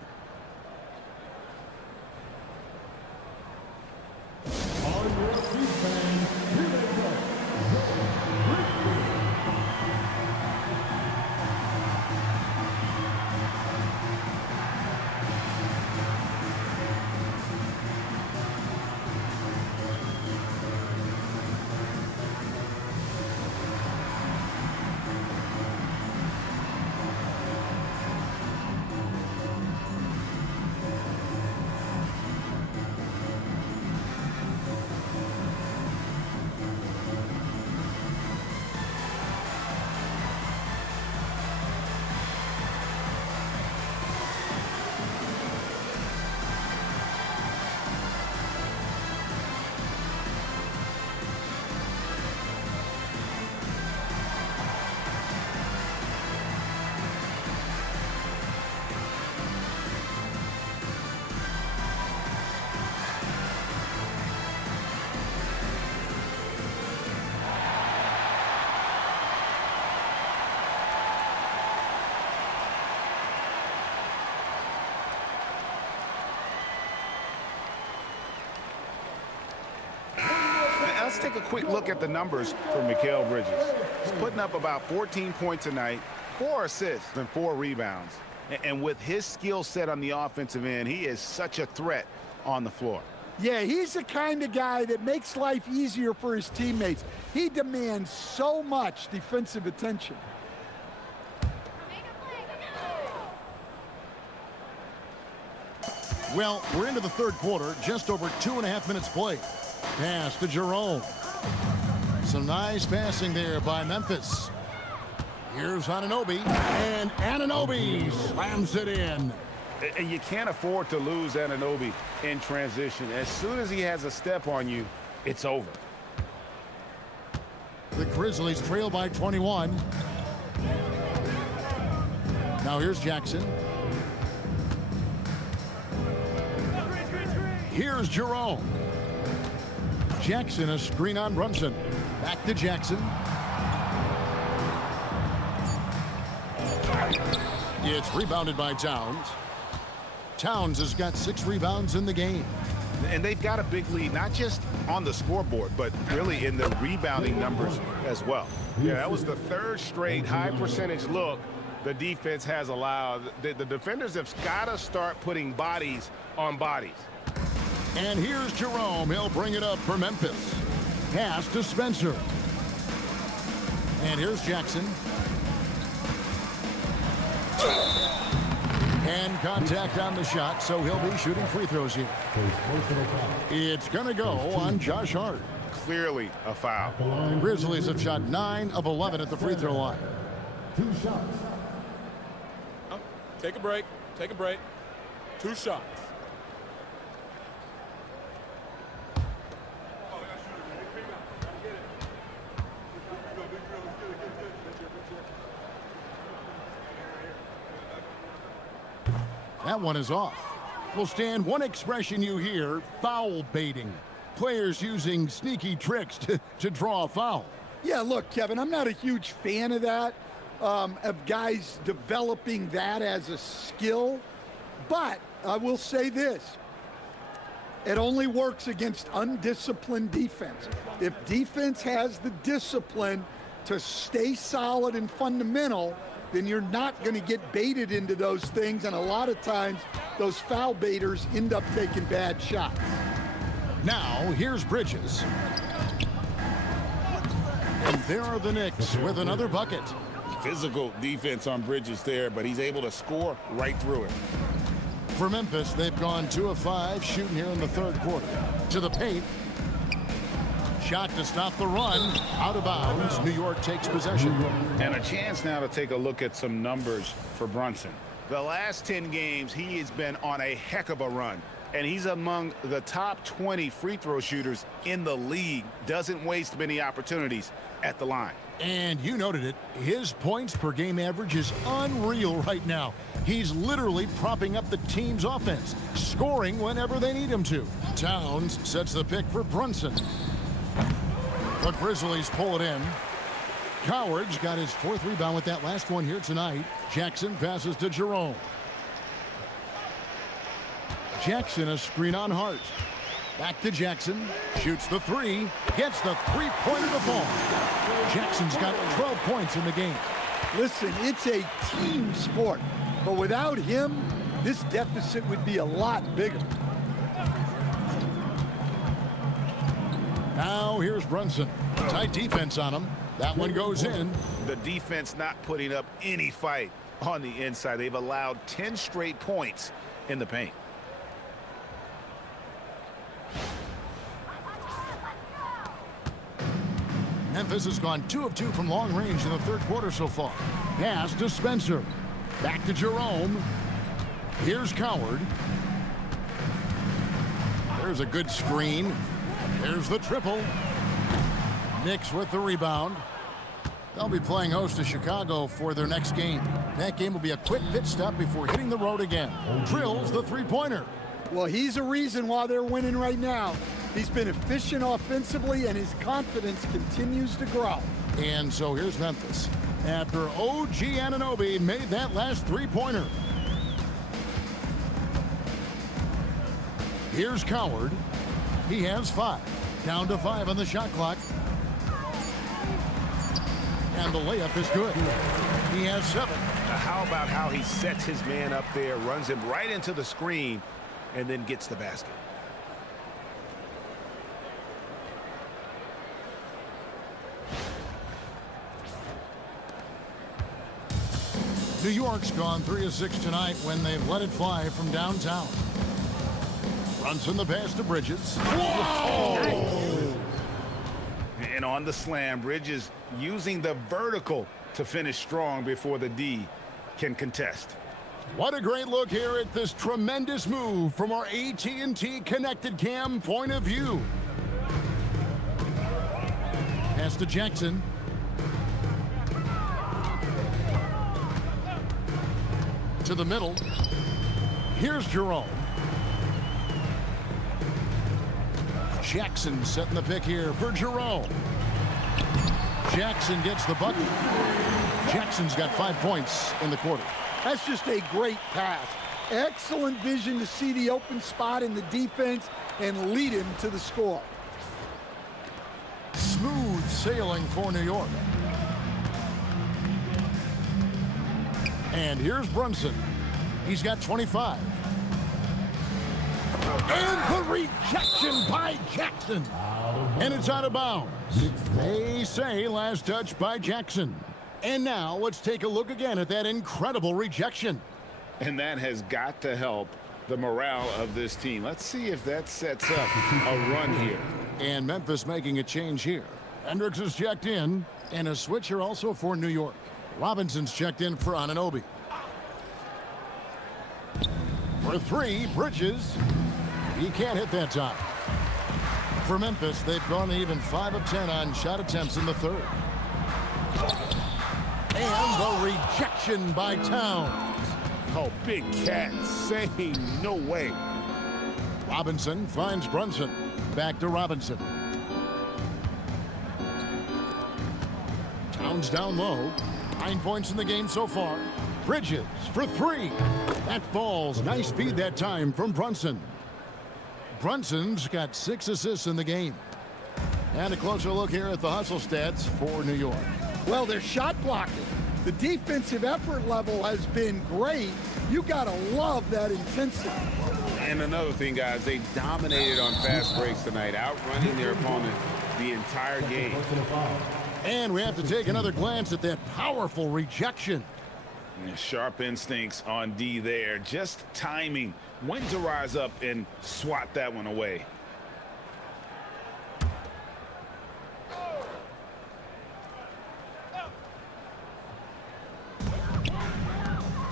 Let's take a quick look at the numbers for Mikal Bridges. He's putting up about 14 points a night, 4 assists, and 4 rebounds. And with his skill set on the offensive end, he is such a threat on the floor. Yeah, he's the kind of guy that makes life easier for his teammates. He demands so much defensive attention. Well, we're into the third quarter, just over 2.5 minutes played. Pass to Jerome. Some nice passing there by Memphis. Here's Anunoby, and Anunoby slams it in. And you can't afford to lose Anunoby in transition. As soon as he has a step on you, it's over. The Grizzlies trail by 21. Now here's Jackson. Here's Jerome. Jackson, a screen on Brunson. Back to Jackson. It's rebounded by Towns. Towns has got 6 rebounds in the game. And they've got a big lead, not just on the scoreboard, but really in the rebounding numbers as well. Yeah, that was the 3rd straight high percentage look the defense has allowed. The defenders have got to start putting bodies on bodies. And here's Jerome. He'll bring it up for Memphis. Pass to Spencer. And here's Jackson. And contact on the shot, so he'll be shooting free throws here. It's going to go on Josh Hart. Clearly a foul. The Grizzlies have shot 9 of 11 at the free throw line. 2 shots. Take a break. Take a break. 2 shots. That one is off. Well, Stan, one expression you hear, foul baiting. Players using sneaky tricks to draw a foul. Yeah, look, Kevin, I'm not a huge fan of that, of guys developing that as a skill. But I will say this. It only works against undisciplined defense. If defense has the discipline to stay solid and fundamental, then you're not going to get baited into those things, and a lot of times those foul baiters end up taking bad shots. Now, here's Bridges. And there are the Knicks with another bucket. Physical defense on Bridges there, but he's able to score right through it. For Memphis, they've gone 2 of 5 shooting here in the third quarter. To the paint. Shot to stop the run. Out of bounds. New York takes possession. And a chance now to take a look at some numbers for Brunson. The last 10 games, he has been on a heck of a run. And he's among the top 20 free throw shooters in the league. Doesn't waste many opportunities at the line. And you noted it. His points per game average is unreal right now. He's literally propping up the team's offense, scoring whenever they need him to. Towns sets the pick for Brunson. The Grizzlies pull it in. Coward's got his 4th rebound with that last one here tonight. Jackson passes to Jarreau. Jackson a screen on Hart. Back to Jackson. Shoots the 3. Gets the 3-pointer to fall. Jackson's got 12 points in the game. Listen, it's a team sport, but without him, this deficit would be a lot bigger. Now here's Brunson. Tight defense on him. That one goes in. The defense not putting up any fight on the inside. They've allowed 10 straight points in the paint. Memphis has gone 2 of 2 from long range in the third quarter so far. Pass to Spencer. Back to Jerome. Here's Coward. There's a good screen. There's the triple. Knicks with the rebound. They'll be playing host to Chicago for their next game. That game will be a quick pit stop before hitting the road again. Drills the 3-pointer. Well, he's a reason why they're winning right now. He's been efficient offensively, and his confidence continues to grow. And so here's Memphis. After OG Anunoby made that last 3-pointer. Here's Coward. He has 5. Down to 5 on the shot clock. And the layup is good. He has 7. Now how about how he sets his man up there, runs him right into the screen, and then gets the basket. New York's gone 3 of 6 tonight when they've let it fly from downtown. Brunson the pass to Bridges. Whoa! And on the slam, Bridges using the vertical to finish strong before the D can contest. What a great look here at this tremendous move from our AT&T Connected Cam point of view. Pass to Jackson. To the middle. Here's Jerome. Jackson setting the pick here for Jarreau. Jackson gets the bucket. Jackson's got 5 points in the quarter. That's just a great pass. Excellent vision to see the open spot in the defense and lead him to the score. Smooth sailing for New York. And here's Brunson. He's got 25. And the rejection by Jackson. And it's out of bounds. They say last touch by Jackson. And now let's take a look again at that incredible rejection. And that has got to help the morale of this team. Let's see if that sets up a run here. And Memphis making a change here. Hendricks is checked in. And a switcher also for New York. Robinson's checked in for Anunoby. For three, Bridges. He can't hit that time. For Memphis, they've gone even 5 of 10 on shot attempts in the third. And the rejection by Towns. Oh, Big Cat saying no way. Robinson finds Brunson. Back to Robinson. Towns down low. 9 points in the game so far. Bridges for three. That falls. Nice feed that time from Brunson. Brunson's got 6 assists in the game. And a closer look here at the hustle stats for New York. Well, they're shot blocking. The defensive effort level has been great. You gotta love that intensity. And another thing, guys, they dominated on fast breaks tonight, outrunning their opponent the entire game. And we have to take another glance at that powerful rejection. Sharp instincts on D there. Just timing when to rise up and swat that one away.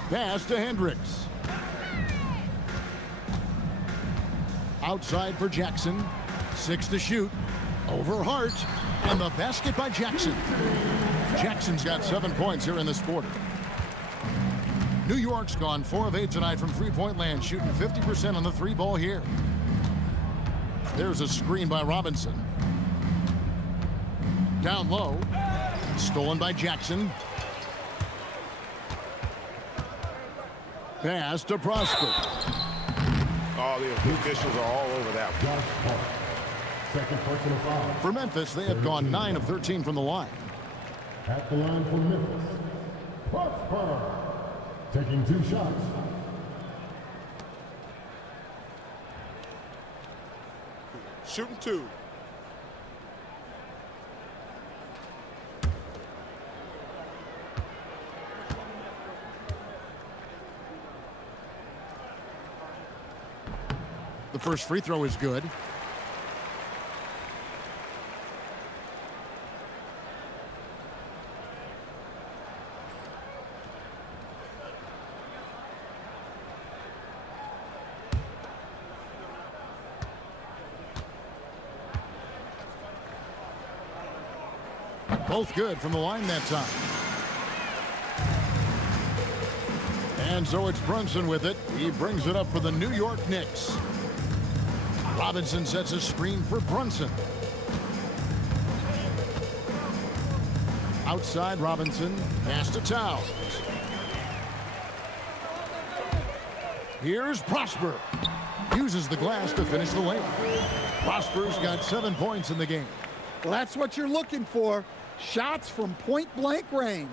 Pass to Hendricks. Outside for Jackson. 6 to shoot. Over Hart. And the basket by Jackson. Jackson's got 7 points here in this quarter. New York's gone 4 of 8 tonight from three-point land, shooting 50% on the three ball here. There's a screen by Robinson. Down low. Stolen by Jackson. Pass to Prosper. Oh, the officials are all over that one. Second personal foul. For Memphis, they have gone 9 of 13 from the line. At the line for Memphis, Prosper, taking 2 shots. Shooting 2. The first free throw is good. Both good from the line that time. And so it's Brunson with it. He brings it up for the New York Knicks. Robinson sets a screen for Brunson. Outside Robinson. Pass to Towns. Here's Prosper. Uses the glass to finish the lane. Prosper's got 7 points in the game. Well, that's what you're looking for. Shots from point-blank range.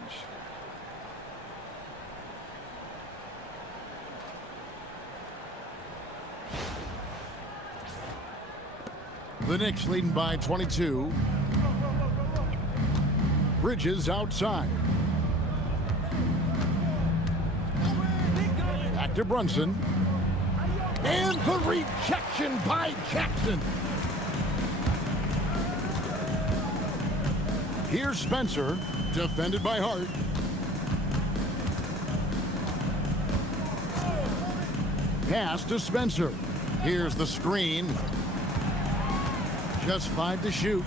The Knicks leading by 22. Bridges outside. Back to Brunson. And the rejection by Jackson. Here's Spencer, defended by Hart. Pass to Spencer. Here's the screen. Just 5 to shoot.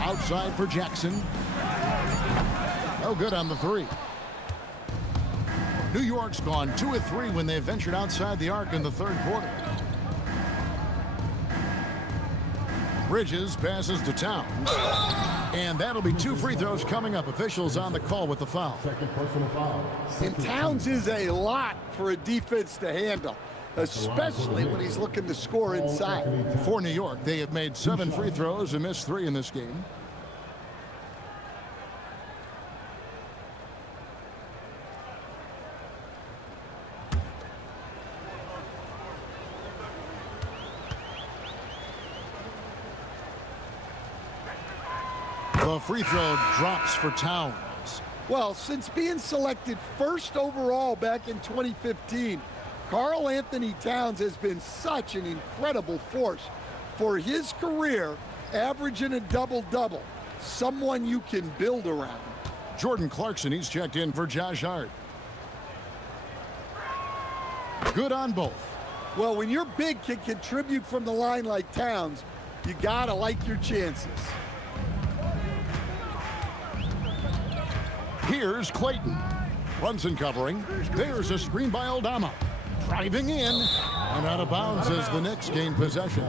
Outside for Jackson. No good on the 3. New York's gone 2 of 3 when they ventured outside the arc in the third quarter. Bridges passes to Towns. And that'll be 2 free throws coming up. Officials on the call with the foul. Second personal foul. And Towns is a lot for a defense to handle, especially when he's looking to score inside. For New York, they have made 7 free throws and missed 3 in this game. The free throw drops for Towns. Well, since being selected first overall back in 2015, Karl-Anthony Towns has been such an incredible force for his career, averaging a double-double, someone you can build around. Jordan Clarkson, he's checked in for Josh Hart. Good on both. Well, when your big can contribute from the line like Towns, you gotta like your chances. Here's Clayton. Brunson covering. There's a screen by Aldama. Driving in and out of bounds as the Knicks gain possession.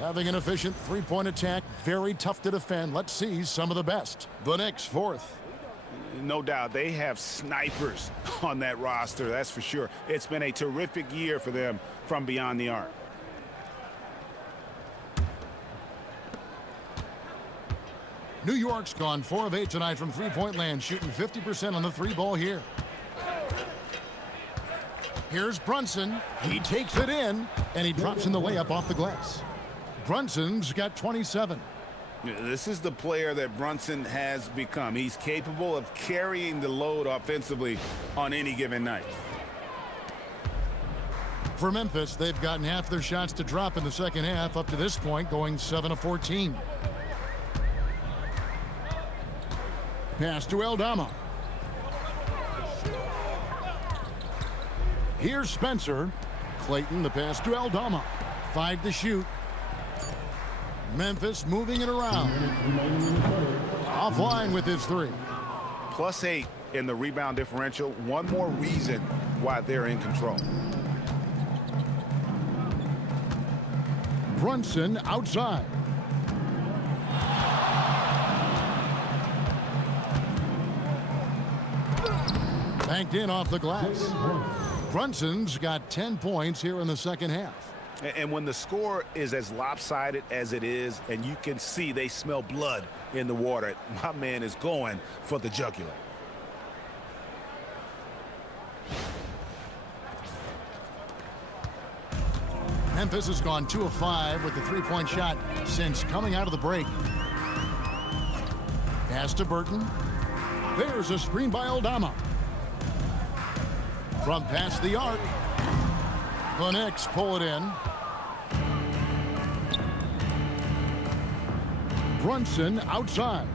Having an efficient three-point attack, very tough to defend. Let's see some of the best. The Knicks fourth. No doubt they have snipers on that roster, that's for sure. It's been a terrific year for them from beyond the arc. New York's gone 4 of 8 tonight from three-point land, shooting 50% on the three ball here. Here's Brunson. He takes it in, and he drops in the layup off the glass. Brunson's got 27. This is the player that Brunson has become. He's capable of carrying the load offensively on any given night. For Memphis, they've gotten half their shots to drop in the second half up to this point, going 7 of 14. Pass to Aldama. Here's Spencer. Clayton, the pass to Aldama. 5 to shoot. Memphis moving it around. Offline with his 3. +8 in the rebound differential. One more reason why they're in control. Brunson outside. Banked in off the glass. Brunson's got 10 points here in the second half. And when the score is as lopsided as it is, and you can see they smell blood in the water, my man is going for the jugular. Memphis has gone 2 of 5 with the three-point shot since coming out of the break. Pass to Burton. There's a screen by Aldama. From past the arc, the Knicks pull it in. Brunson outside.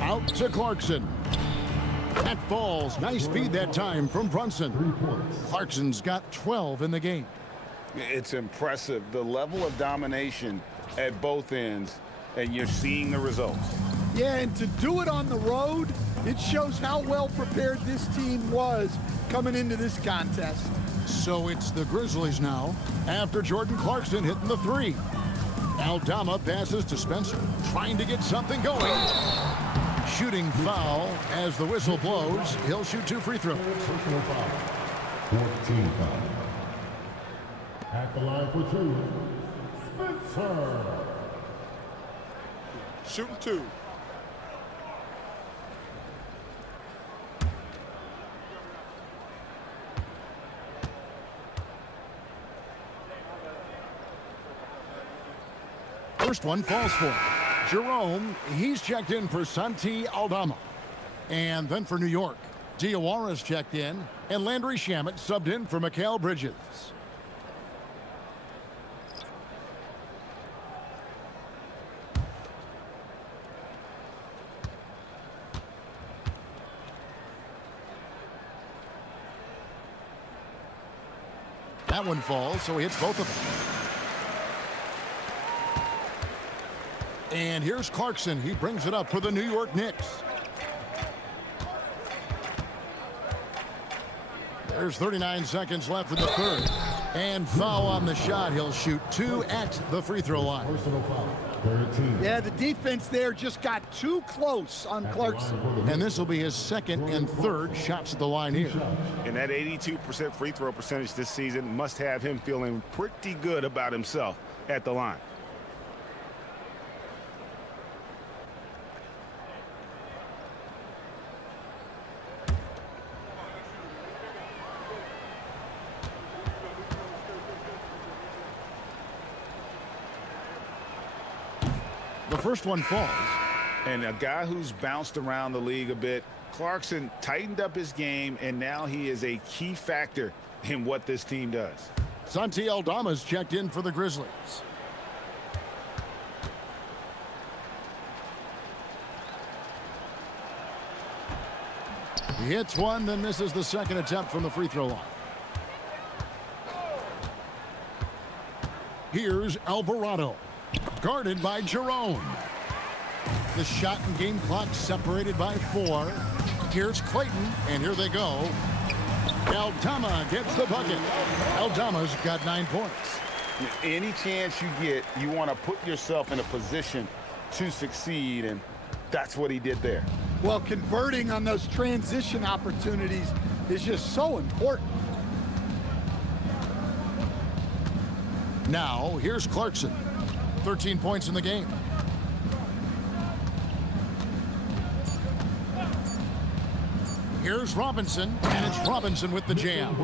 Out to Clarkson. That falls. Nice feed that time from Brunson. Clarkson's got 12 in the game. It's impressive, the level of domination at both ends, and you're seeing the results. Yeah, and to do it on the road, it shows how well prepared this team was coming into this contest. So it's the Grizzlies now after Jordan Clarkson hitting the 3. Aldama passes to Spencer, trying to get something going. Shooting foul as the whistle blows. He'll shoot 2 free throws. 14 foul. At the line for 2, Spencer. Shooting 2. First one falls for Jerome. He's checked in for Santi Aldama. And then for New York, Diawara's checked in, and Landry Shamet subbed in for Mikal Bridges. That one falls, so he hits both of them. And here's Clarkson. He brings it up for the New York Knicks. There's 39 seconds left in the third. And foul on the shot. He'll shoot 2 at the free throw line. Personal foul. 13. Yeah, the defense there just got too close on Clarkson. And this will be his second and third shots at the line here. And that 82% free throw percentage this season must have him feeling pretty good about himself at the line. The first one falls. And a guy who's bounced around the league a bit, Clarkson tightened up his game, and now he is a key factor in what this team does. Santi Aldama's checked in for the Grizzlies. He hits one, then misses the second attempt from the free throw line. Here's Alvarado, guarded by Jarreau. The shot and game clock separated by 4. Here's Clayton, and here they go. Aldama gets the bucket. Aldama's got 9 points. Any chance you get, you want to put yourself in a position to succeed, and that's what he did there. Well, converting on those transition opportunities is just so important. Now, here's Clarkson. 13 points in the game. Here's Robinson, and it's Robinson with the jam.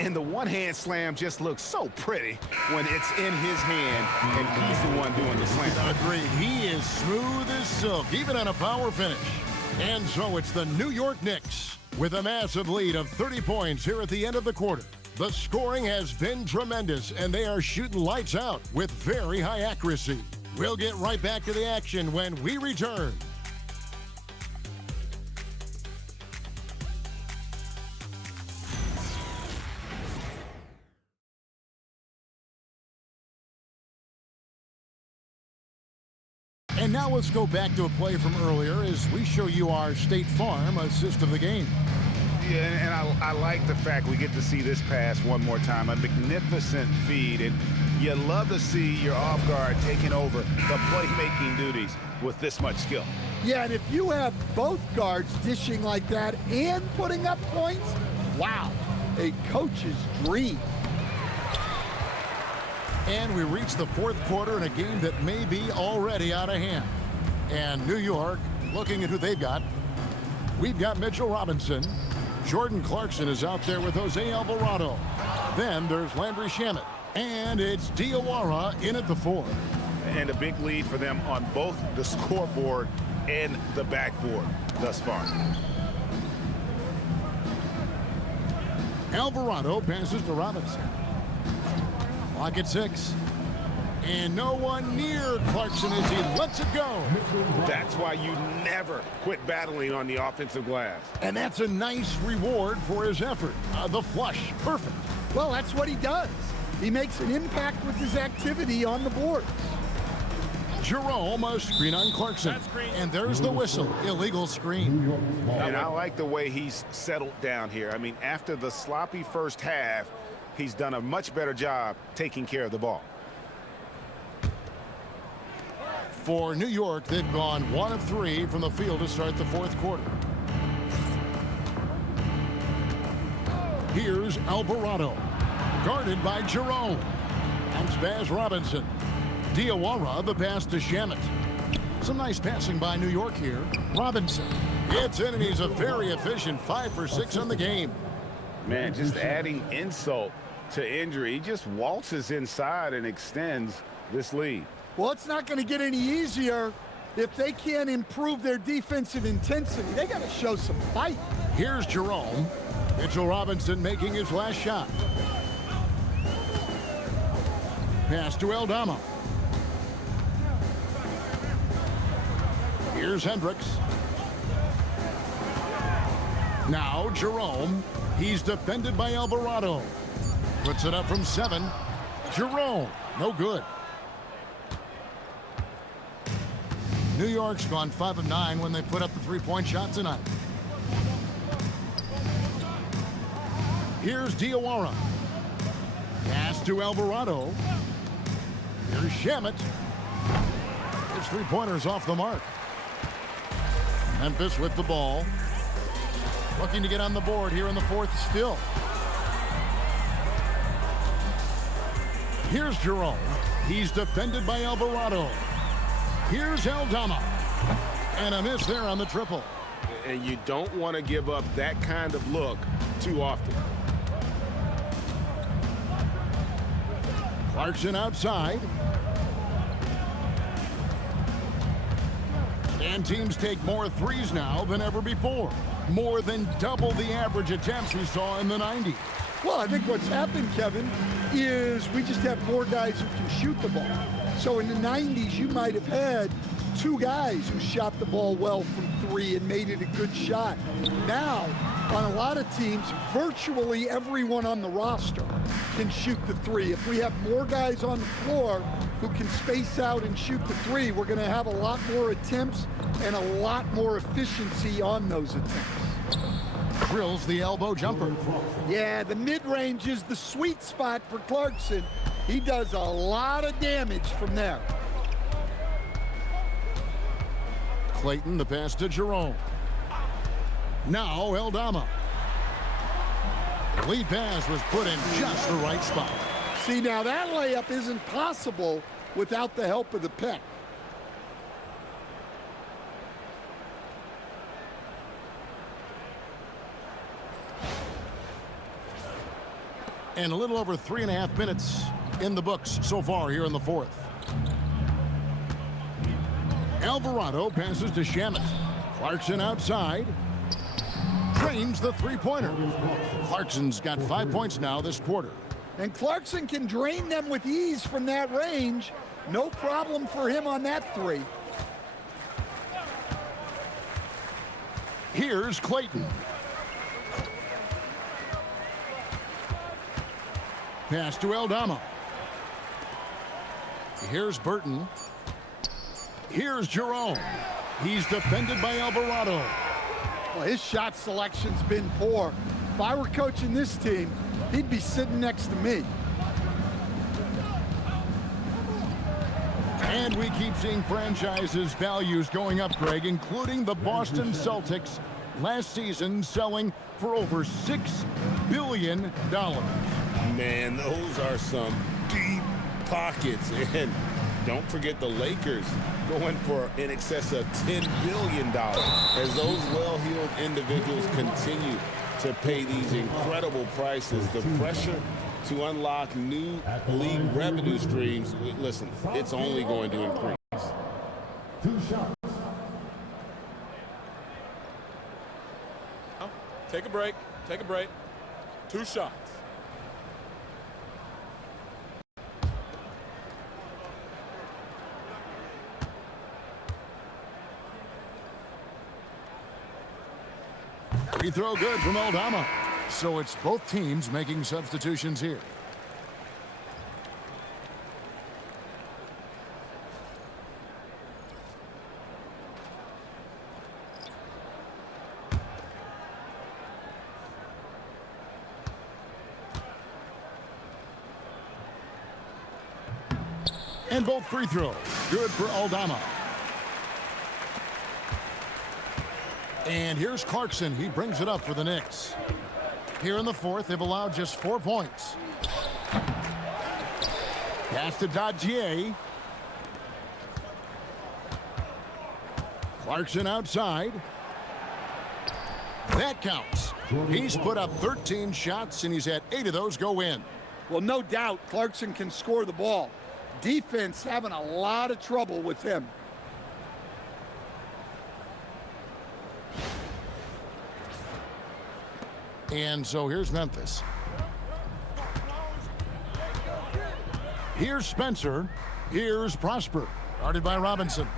And the one-hand slam just looks so pretty when it's in his hand and he's the one doing the slam. Agreed. He is smooth as silk, even on a power finish. And so it's the New York Knicks with a massive lead of 30 points here at the end of the quarter. The scoring has been tremendous, and they are shooting lights out with very high accuracy. We'll get right back to the action when we return. And now let's go back to a play from earlier as we show you our State Farm assist of the game. Yeah, and I like the fact we get to see this pass one more time. A magnificent feed, and you love to see your off guard taking over the playmaking duties with this much skill. Yeah, and if you have both guards dishing like that and putting up points, wow, a coach's dream. And we reach the fourth quarter in a game that may be already out of hand. And New York, looking at who they've got, we've got Mitchell Robinson. Jordan Clarkson is out there with Jose Alvarado. Then there's Landry Shamet. And it's Diawara in at the 4. And a big lead for them on both the scoreboard and the backboard thus far. Alvarado passes to Robinson. Clock at 6. And no one near Clarkson as he lets it go. That's why you never quit battling on the offensive glass. And that's a nice reward for his effort. The flush, perfect. Well, that's what he does. He makes an impact with his activity on the board. Jarreau must screen on Clarkson. And there's the whistle. Illegal screen. And I like the way he's settled down here. I mean, after the sloppy first half, he's done a much better job taking care of the ball. For New York, they've gone 1 of 3 from the field to start the fourth quarter. Here's Alvarado, guarded by Jarreau. Bounce pass Robinson. Diawara, the pass to Shamet. Some nice passing by New York here. Robinson gets in, and he's a very efficient 5 for 6 on the game. Man, just adding insult to injury. He just waltzes inside and extends this lead. Well, it's not going to get any easier if they can't improve their defensive intensity. They got to show some fight. Here's Jerome. Mitchell Robinson making his last shot. Pass to Aldama. Here's Hendricks. Now Jerome. He's defended by Alvarado. Puts it up from 7. Jerome, no good. New York's gone 5 of 9 when they put up the 3-point shot tonight. Here's Diawara. Pass to Alvarado. Here's Shamet. His 3-pointers off the mark. Memphis with the ball. Looking to get on the board here in the fourth still. Here's Jerome. He's defended by Alvarado. Here's Aldama. And a miss there on the triple. And you don't want to give up that kind of look too often. Clarkson outside. And teams take more threes now than ever before. More than double the average attempts we saw in the 90s. Well, I think what's happened, Kevin, is we just have more guys who can shoot the ball. So in the 90s, you might have had 2 guys who shot the ball well from 3 and made it a good shot. Now, on a lot of teams, virtually everyone on the roster can shoot the three. If we have more guys on the floor who can space out and shoot the three, we're going to have a lot more attempts and a lot more efficiency on those attempts. Drills the elbow jumper. Yeah, the mid-range is the sweet spot for Clarkson. He does a lot of damage from there. Clayton, the pass to Jarreau. Now Aldama. The lead pass was put in just the right spot. See, now that layup isn't possible without the help of the pick. And a little over 3.5 minutes in the books so far here in the fourth. Alvarado passes to Shamet. Clarkson outside. Drains the three-pointer. Clarkson's got 5 points now this quarter. And Clarkson can drain them with ease from that range. No problem for him on that three. Here's Clayton. Pass to Aldama. Here's Burton. Here's Jarreau. He's defended by Alvarado. Well, his shot selection's been poor. If I were coaching this team, he'd be sitting next to me. And we keep seeing franchises' values going up, Greg, including the Boston Celtics last season selling for over $6 billion. Man, those are some deep pockets. And don't forget the Lakers going for in excess of $10 billion as those well-heeled individuals continue to pay these incredible prices. The pressure to unlock new league revenue streams, listen, it's only going to increase. 2 shots. Take a break. Take a break. 2 shots. Free throw good from Aldama. So it's both teams making substitutions here. And both free throws good for Aldama. And here's Clarkson. He brings it up for the Knicks. Here in the fourth, they've allowed just 4 points. Pass to Dodgier. Clarkson outside. That counts. He's put up 13 shots, and he's had 8 of those go in. Well, no doubt Clarkson can score the ball. Defense having a lot of trouble with him. And so here's Memphis. Here's Spencer. Here's Prosper. Guarded by Robinson.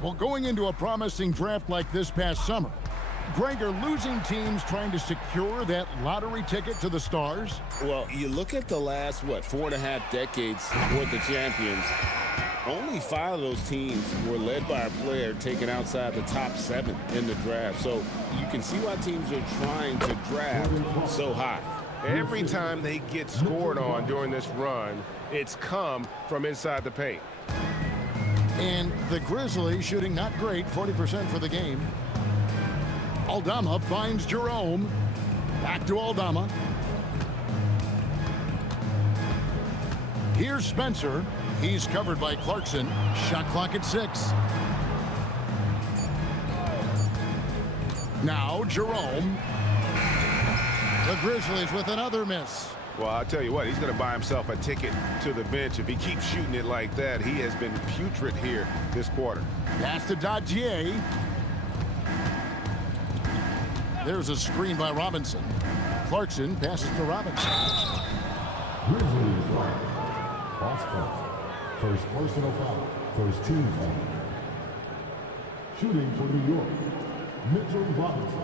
Well, going into a promising draft like this past summer, Greg, are losing teams trying to secure that lottery ticket to the stars? Well, you look at the last, 4.5 decades worth of champions. Only 5 of those teams were led by a player taken outside the top 7 in the draft. So you can see why teams are trying to draft so high. Every time they get scored on during this run, it's come from inside the paint. And the Grizzlies shooting not great, 40% for the game. Aldama finds Jerome. Back to Aldama. Here's Spencer. He's covered by Clarkson. Shot clock at 6. Now Jerome. The Grizzlies with another miss. Well, I'll tell you what, he's going to buy himself a ticket to the bench. If he keeps shooting it like that, he has been putrid here this quarter. Pass to Dodgier. There's a screen by Robinson. Clarkson passes to Robinson. Grizzlies foul. Prosper. First personal foul. First team foul. Shooting for New York, Mitchell Robinson.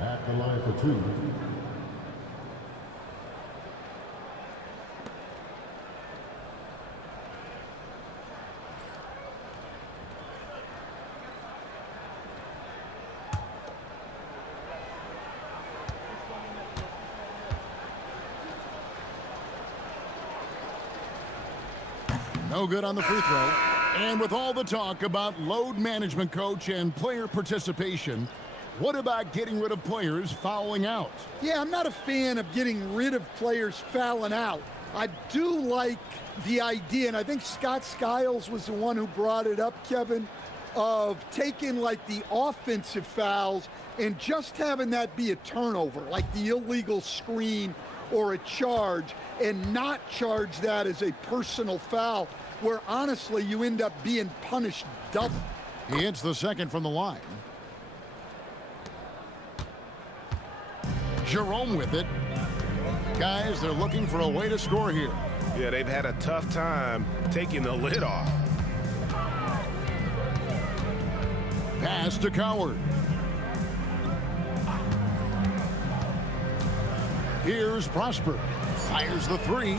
At the line for two. No good on the free throw. And with all the talk about load management, coach, and player participation, what about getting rid of players fouling out? Yeah, I'm not a fan of getting rid of players fouling out. I do like the idea, and I think Scott Skiles was the one who brought it up, Kevin, of taking like the offensive fouls and just having that be a turnover, like the illegal screen or a charge, and not charge that as a personal foul, where honestly you end up being punished double. He hits the second from the line. Jerome with it. Guys, they're looking for a way to score here. Yeah, they've had a tough time taking the lid off. Pass to Coward. Here's Prosper. Fires the three.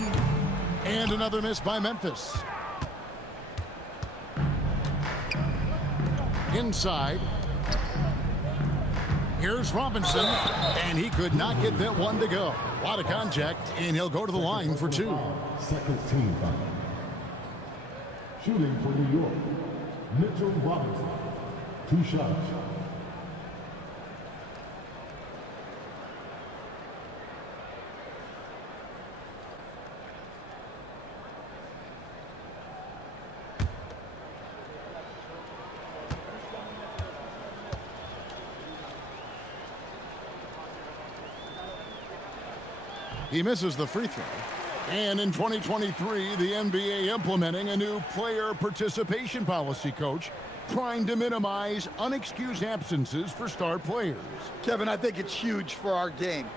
And another miss by Memphis. Inside. Here's Robinson. And he could not get that one to go. A lot of contact, and he'll go to the line for two. Second team foul. Shooting for New York, Mitchell Robinson. 2 shots. He misses the free throw. And in 2023, the NBA implementing a new player participation policy, coach, trying to minimize unexcused absences for star players. Kevin, I think it's huge for our game.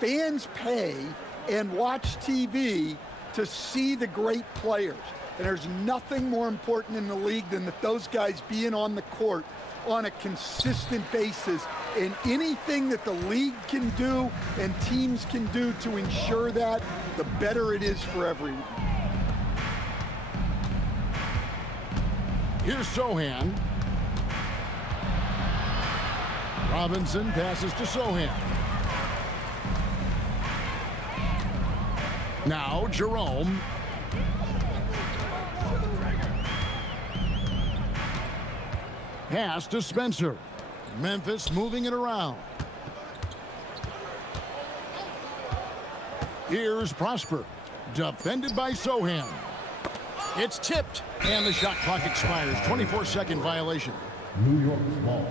Fans pay and watch TV to see the great players. And there's nothing more important in the league than that those guys being on the court on a consistent basis. And anything that the league can do and teams can do to ensure that, the better it is for everyone. Here's Sohan. Robinson passes to Sohan. Now Jerome. Pass to Spencer. Memphis moving it around. Here's Prosper. Defended by Sohan. It's tipped. And the shot clock expires. 24-second violation. New York's ball.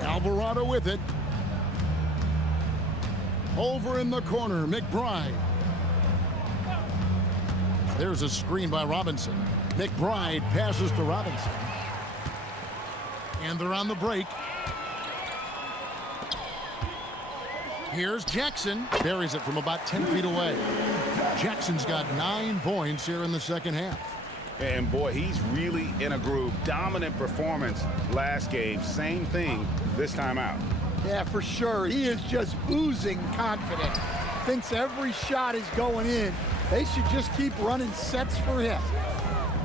Alvarado with it. Over in the corner, McBride. There's a screen by Robinson. McBride passes to Robinson. And they're on the break. Here's Jackson. Buries it from about 10 feet away. Jackson's got 9 points here in the second half. And boy, he's really in a groove. Dominant performance last game. Same thing this time out. Yeah, for sure. He is just oozing confidence. Thinks every shot is going in. They should just keep running sets for him.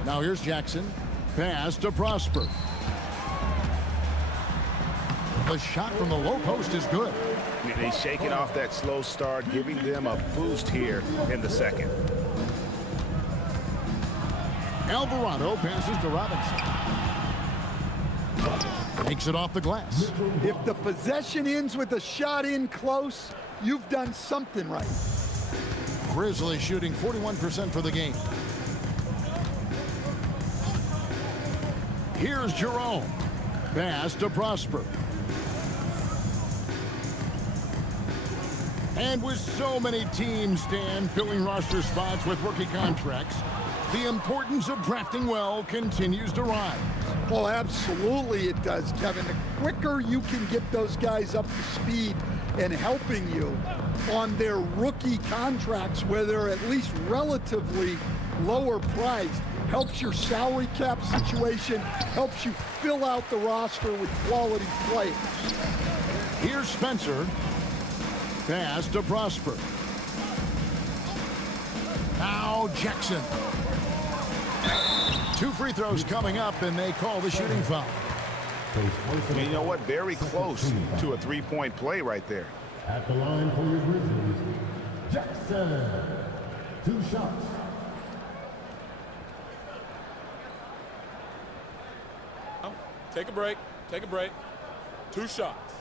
Now here's Jackson. Pass to Prosper. The shot from the low post is good. And he's shaking off that slow start, giving them a boost here in the second. Alvarado passes to Robinson. Takes it off the glass. If the possession ends with a shot in close, you've done something right. Grizzlies shooting 41% for the game. Here's Jerome. Pass to Prosper. And with so many teams, Stan, filling roster spots with rookie contracts, the importance of drafting well continues to rise. Well, absolutely it does, Kevin. The quicker you can get those guys up to speed and helping you on their rookie contracts, where they're at least relatively lower priced, helps your salary cap situation, helps you fill out the roster with quality players. Here's Spencer. Pass to Prosper. Now Jackson. 2 free throws coming up, and they call the shooting foul. And you know what? Very close to a three-point play right there. At the line for your Grizzlies, Jackson. 2 shots. Take a break. Take a break. 2 shots.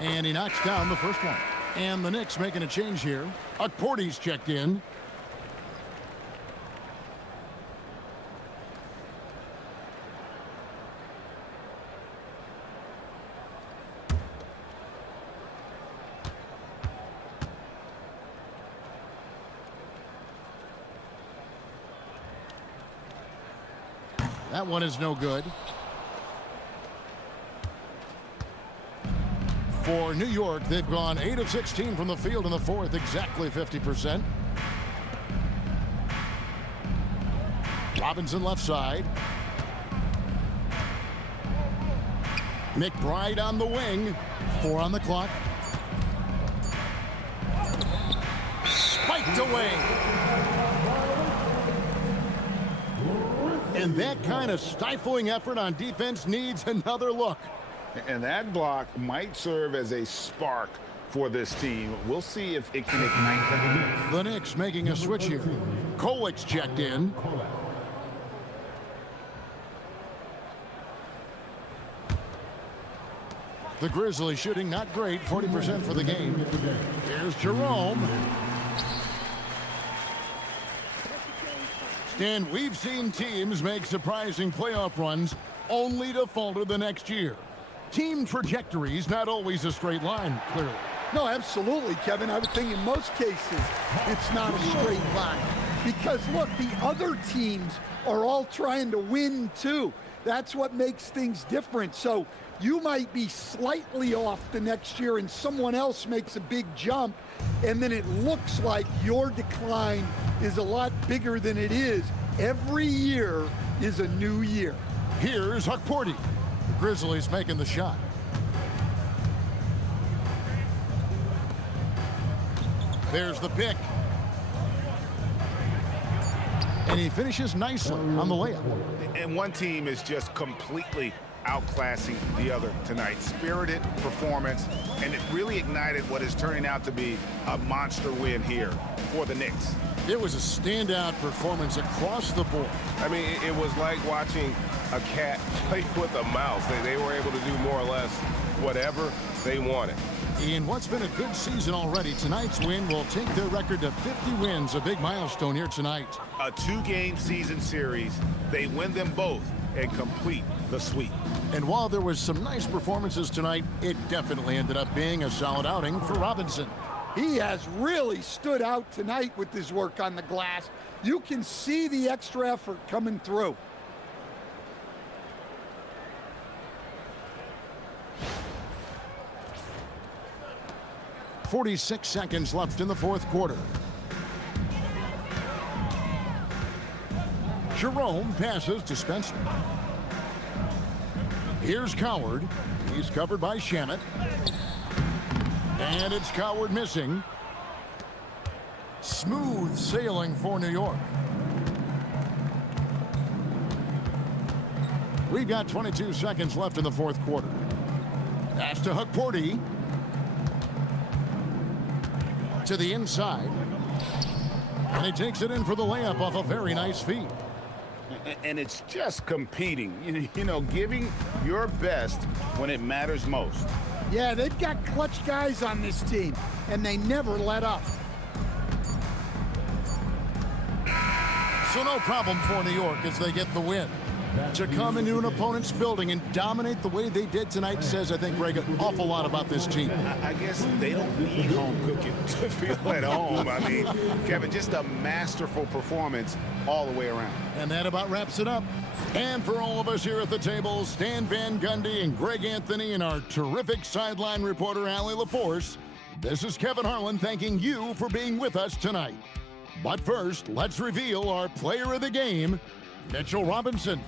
And he knocks down the first one. And the Knicks making a change here. Porty's checked in. That one is no good. For New York, they've gone 8 of 16 from the field in the fourth, exactly 50%. Robinson left side. McBride on the wing. 4 on the clock. Spiked away. And that kind of stifling effort on defense needs another look. And that block might serve as a spark for this team. We'll see if it can ignite. The Knicks making a switch here. Kolic's checked in. The Grizzlies shooting not great, 40% for the game. Here's Jerome. Stan, we've seen teams make surprising playoff runs only to falter the next year. Team trajectories not always a straight line, clearly. No, absolutely, Kevin. I would think in most cases it's not a straight line. Because, look, the other teams are all trying to win, too. That's what makes things different. So you might be slightly off the next year and someone else makes a big jump, and then it looks like your decline is a lot bigger than it is. Every year is a new year. Here's Porty. The Grizzlies making the shot. There's the pick. And he finishes nicely on the layup. And one team is just completely outclassing the other tonight. Spirited performance, and it really ignited what is turning out to be a monster win here for the Knicks. It was a standout performance across the board. I mean, it was like watching a cat play with a mouse. They were able to do more or less whatever they wanted. In what's been a good season already, tonight's win will take their record to 50 wins, a big milestone here tonight. A 2-game season series, they win them both and complete the sweep. And while there was some nice performances tonight, it definitely ended up being a solid outing for Robinson. He has really stood out tonight with his work on the glass. You can see the extra effort coming through. .46 seconds left in the fourth quarter. Jerome passes to Spencer. Here's Coward. He's covered by Shamet. And it's Coward missing. Smooth sailing for New York. We've got 22 seconds left in the fourth quarter. Pass to Porty. To the inside. And he takes it in for the layup off a very nice feed. And it's just competing, you know, giving your best when it matters most. Yeah, they've got clutch guys on this team, and they never let up. So no problem for New York as they get the win. To come into an opponent's building and dominate the way they did tonight says, I think, Greg, an awful lot about this team. I guess they don't need home cooking to feel at home. I mean, Kevin, just a masterful performance all the way around. And that about wraps it up. And for all of us here at the table, Stan Van Gundy and Greg Anthony and our terrific sideline reporter, Allie LaForce, this is Kevin Harlan thanking you for being with us tonight. But first, let's reveal our player of the game, Mitchell Robinson.